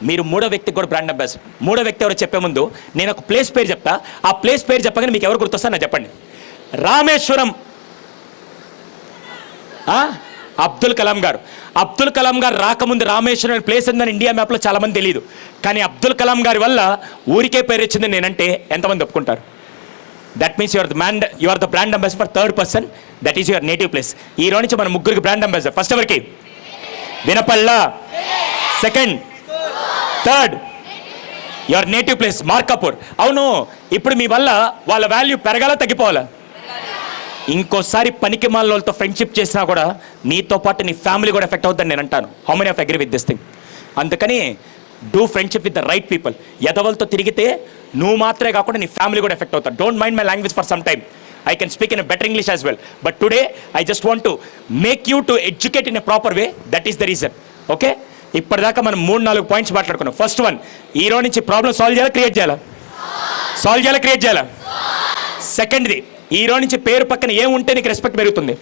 మీరు 3వ వ్యక్తికి కూడా బ్రాండ్ అంబాసిడర్. 3వ వ్యక్తి ఎవరో చెప్పే ముందు నేను ఒక ప్లేస్ పేరు చెప్తా. ఆ ప్లేస్ పేరు చెప్పగానే మీకు ఎవరు గుర్తొస్తా నాకు చెప్పండి. రామేశ్వరం. అబ్దుల్ కలాం గారు రాకముందు రామేశ్వరం ప్లేస్ ఉందని ఇండియా మ్యాప్లో చాలామంది తెలియదు. కానీ అబ్దుల్ కలాం గారి వల్ల ఊరికే పేరు వచ్చిందని నేనంటే ఎంతమంది ఒప్పుకుంటారు? That means you are the brand ambassador for 3rd person. That is your native place. ఈ రోజు నుంచి మన 3కి బ్రాండ్ అంబాసిడర్. ఫస్ట్ ఎవరికి? వినపల్లా. Second, third, your native place Markapur. అవును, ఇప్పుడు మీ వల్ల వాళ్ళ వాల్యూ పెరగాల తగ్గిపోవాలా? ఇంకోసారి పనికి మాలతో ఫ్రెండ్షిప్ చేసినా కూడా నీతో పాటు నీ ఫ్యామిలీ కూడా ఎఫెక్ట్ అవుతుందని నేను అంటాను. How many of agree with this thing? అందుకని do friendship with the right people. ఎదవలతో తిరిగితే నువ్వు మాత్రమే కాకుండా నీ ఫ్యామిలీ కూడా ఎఫెక్ట్ అవుతారు. Don't mind my language for some time. I can speak in a better English as well. But today, I just want to make you to educate in a proper way. That is the reason. Okay? ఇప్పటిదాకా మనం 3-4 points మాట్లాడుకున్నాం. First one, ఈ రోజు నుంచి problem solve చేయాలా, create చేయాలా? సెకండ్ది, ఈ రోజు నుంచి పేరు పక్కన ఏముంటే నీకు రెస్పెక్ట్ పెరుగుతుంది?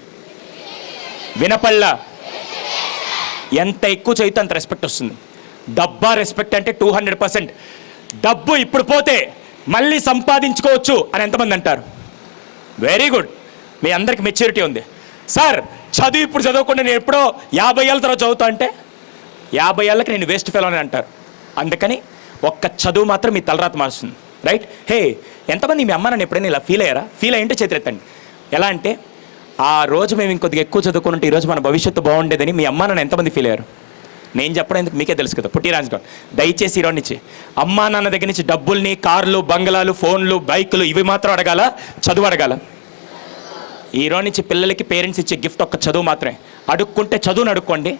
వినపల్లా. ఎంత ఎక్కువ చదివితే అంత రెస్పెక్ట్ వస్తుంది. డబ్బా రెస్పెక్ట్ అంటే 200%. డబ్బు ఇప్పుడు పోతే మళ్ళీ సంపాదించుకోవచ్చు అని ఎంతమంది అంటారు? వెరీ గుడ్, మీ అందరికి మెచ్యూరిటీ ఉంది. సార్ చదువు ఇప్పుడు చదవకుండా నేను ఎప్పుడో 50 ఏళ్ళ తర్వాత చదువుతా అంటే 50 ఏళ్ళకి నేను వేస్ట్ ఫెలో అని అంటారు. అందుకని ఒక్క చదువు మాత్రం మీ తలరాత మారుస్తుంది. రైట్? హే, ఎంతమంది మీ అమ్మ నన్ను ఎప్పుడైనా ఇలా ఫీల్ అయ్యింటే చేతులెత్తండి. ఎలా అంటే ఆ రోజు మేము ఇంకొద్దిగా ఎక్కువ చదువుకుంటే ఈరోజు మన భవిష్యత్తు బాగుండేదని మీ అమ్మ నన్ను ఎంతమంది ఫీల్ అయ్యారు? నేను చెప్పడం ఎందుకు, మీకే తెలుసు కదా. పుట్టి రాజు దయచేసి ఈరోజు నుంచి అమ్మా నాన్న దగ్గర నుంచి డబ్బుల్ని, కార్లు, బంగ్లాలు, ఫోన్లు, బైకులు ఇవి మాత్రం అడగాల, చదువు అడగాల. ఈరోజు నుంచి పిల్లలకి పేరెంట్స్ ఇచ్చే గిఫ్ట్ ఒక్క చదువు మాత్రమే. అడుక్కుంటే చదువుని అడుక్కోండి,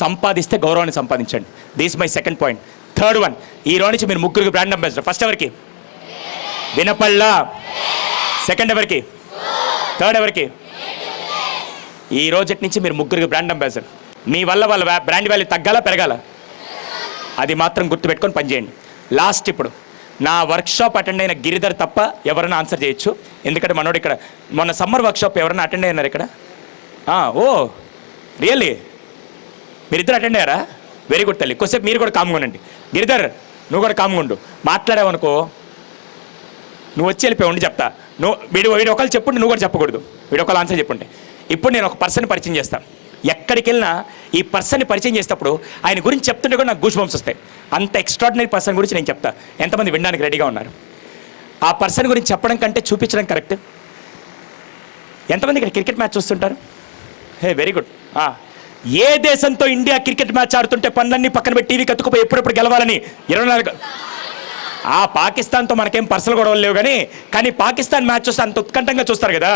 సంపాదిస్తే గౌరవాన్ని సంపాదించండి. This my second point. Third one, ఈరోజు నుంచి మీరు ముగ్గురికి బ్రాండ్ అంబాసిడర్. ఫస్ట్ ఎవరికి? వినపల్లా. సెకండ్ ఎవరికి? థర్డ్ ఎవరికి? ఈ రోజు నుంచి మీరు ముగ్గురికి బ్రాండ్ అంబాసిడర్. మీ వల్ల వాళ్ళ బ్రాండ్ వాల్యూ తగ్గాల, పెరగాల, అది మాత్రం గుర్తుపెట్టుకొని పనిచేయండి. లాస్ట్, ఇప్పుడు నా వర్క్షాప్ అటెండ్ అయిన గిరిధర్ తప్ప ఎవరైనా ఆన్సర్ చేయొచ్చు. ఎందుకంటే మనోడు ఇక్కడ మొన్న సమ్మర్ వర్క్షాప్ ఎవరైనా అటెండ్ అయినారు ఇక్కడ? ఓ రియల్లీ, మీరిద్దరు అటెండ్ అయ్యారా? వెరీ గుడ్ తల్లి. కొద్దిసేపు మీరు కూడా కామ్గా ఉండండి. గిరిధర్, నువ్వు కూడా కామ్గా ఉండు. మాట్లాడావనుకో నువ్వు వచ్చి వెళ్ళిపోయి ఉండి చెప్తా. వీడు ఒకళ్ళు చెప్పుండి, నువ్వు కూడా చెప్పకూడదు. వీడు ఒకళ్ళు ఆన్సర్ చెప్పుంటే. ఇప్పుడు నేను ఒక పర్సన్ పరిచయం చేస్తాను. ఎక్కడికి వెళ్ళినా ఈ పర్సన్ని పరిచయం చేసేటప్పుడు ఆయన గురించి చెప్తుంటే కూడా నాకు గూస్ బంప్స్ వస్తాయి. అంత ఎక్స్ట్రాడినరీ పర్సన్ గురించి నేను చెప్తా. ఎంతమంది వినడానికి రెడీగా ఉన్నారు? ఆ పర్సన్ గురించి చెప్పడం కంటే చూపించడం కరెక్ట్. ఎంతమంది ఇక్కడ క్రికెట్ మ్యాచ్ చూస్తుంటారు? హే, వెరీ గుడ్. ఏ దేశంతో ఇండియా క్రికెట్ మ్యాచ్ ఆడుతుంటే పనులన్నీ పక్కన పెట్టి టీవీ కత్తుకుపోయి ఎప్పుడెప్పుడు గెలవాలని 24 పాకిస్తాన్తో మనకేం పర్సనల్ గొడవలు లేవు, కానీ పాకిస్తాన్ మ్యాచ్ చూస్తే అంత ఉత్కంఠంగా చూస్తారు కదా.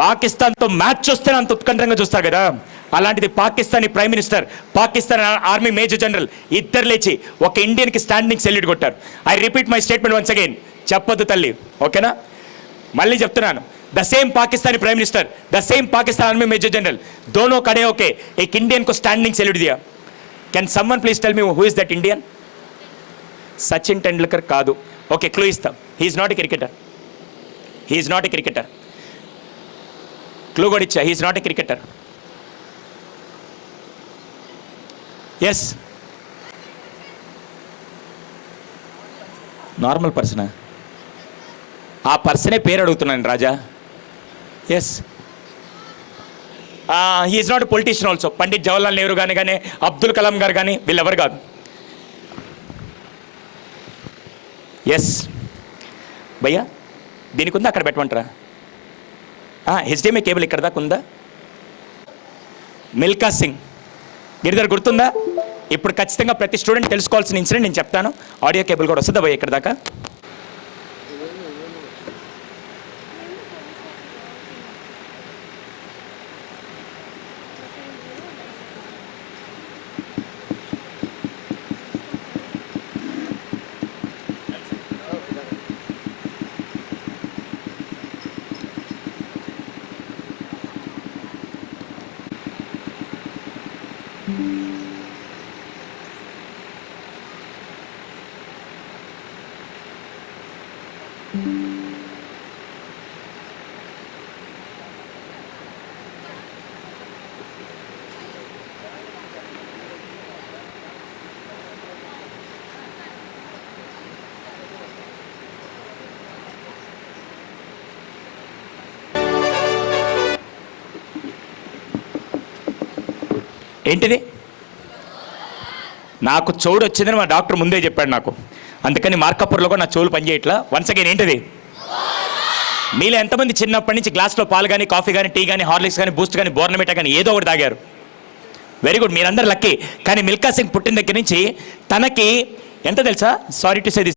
పాకిస్తాన్తో మ్యాచ్ చూస్తే అంత ఉత్కంఠంగా చూస్తారు కదా. అలాంటిది Pakistani prime minister, Pakistan army major general ఇద్దరు లేచి ఒక ఇండియన్కి స్టాండింగ్ సెల్యూట్ కొట్టారు. I repeat my statement once again. చెప్పొద్దు తల్లి, ఓకేనా? మళ్ళీ చెప్తున్నాను. The same Pakistani prime minister, the same Pakistan army major general, दोनों खड़े होके एक इंडियन को स्टैंडिंग सैल्यूट दिया. Can someone please tell me who is that Indian? Sachin Tendulkar कादू. ओके, क्लू इस्ता. He is not a cricketer. He is not a cricketer. Clue कोडिच्चा. He is not a cricketer. yes, normal పర్సనా? ఆ పర్సనే పేరు అడుగుతున్నాను రాజా. Yes, he is not politician also. Pandit Jawaharlal Nehru కానీ అబ్దుల్ కలాం గారు కానీ వీళ్ళెవరు కాదు. ఎస్ భయ్యా, దీనికి ఉందా? అక్కడ పెట్టమంటారా? హెచ్డిఎంఐ కేబుల్ ఇక్కడ దాకా ఉందా? మిల్కా సింగ్. గిరిధర్ గుర్తుందా? ఇప్పుడు ఖచ్చితంగా ప్రతి స్టూడెంట్ తెలుసుకోవాల్సిన ఇన్సిడెంట్ నేను చెప్తాను. ఆడియో కేబుల్ కూడా వస్తుందా భయ్య ఇక్కడ దాకా? ఏంటిది? నాకు చెవుడు వచ్చిందని మా డాక్టర్ ముందే చెప్పాడు నాకు. అందుకని మార్కాపూర్లో కూడా నా చెవులు పనిచేయట్లా. వన్స్ అగైన్ ఏంటిది? మీలో ఎంతమంది చిన్నప్పటి నుంచి గ్లాస్లో పాలు కానీ, కాఫీ కానీ, టీ కానీ, హార్లిక్స్ కానీ, బూస్ట్ కానీ, బోర్నమిటా కానీ ఏదో ఒకటి తాగారు? వెరీ గుడ్, మీరందరూ లక్కీ. కానీ మిల్కా సింగ్ పుట్టిన దగ్గర నుంచి తనకి ఎంత తెలుసా? Sorry to say this,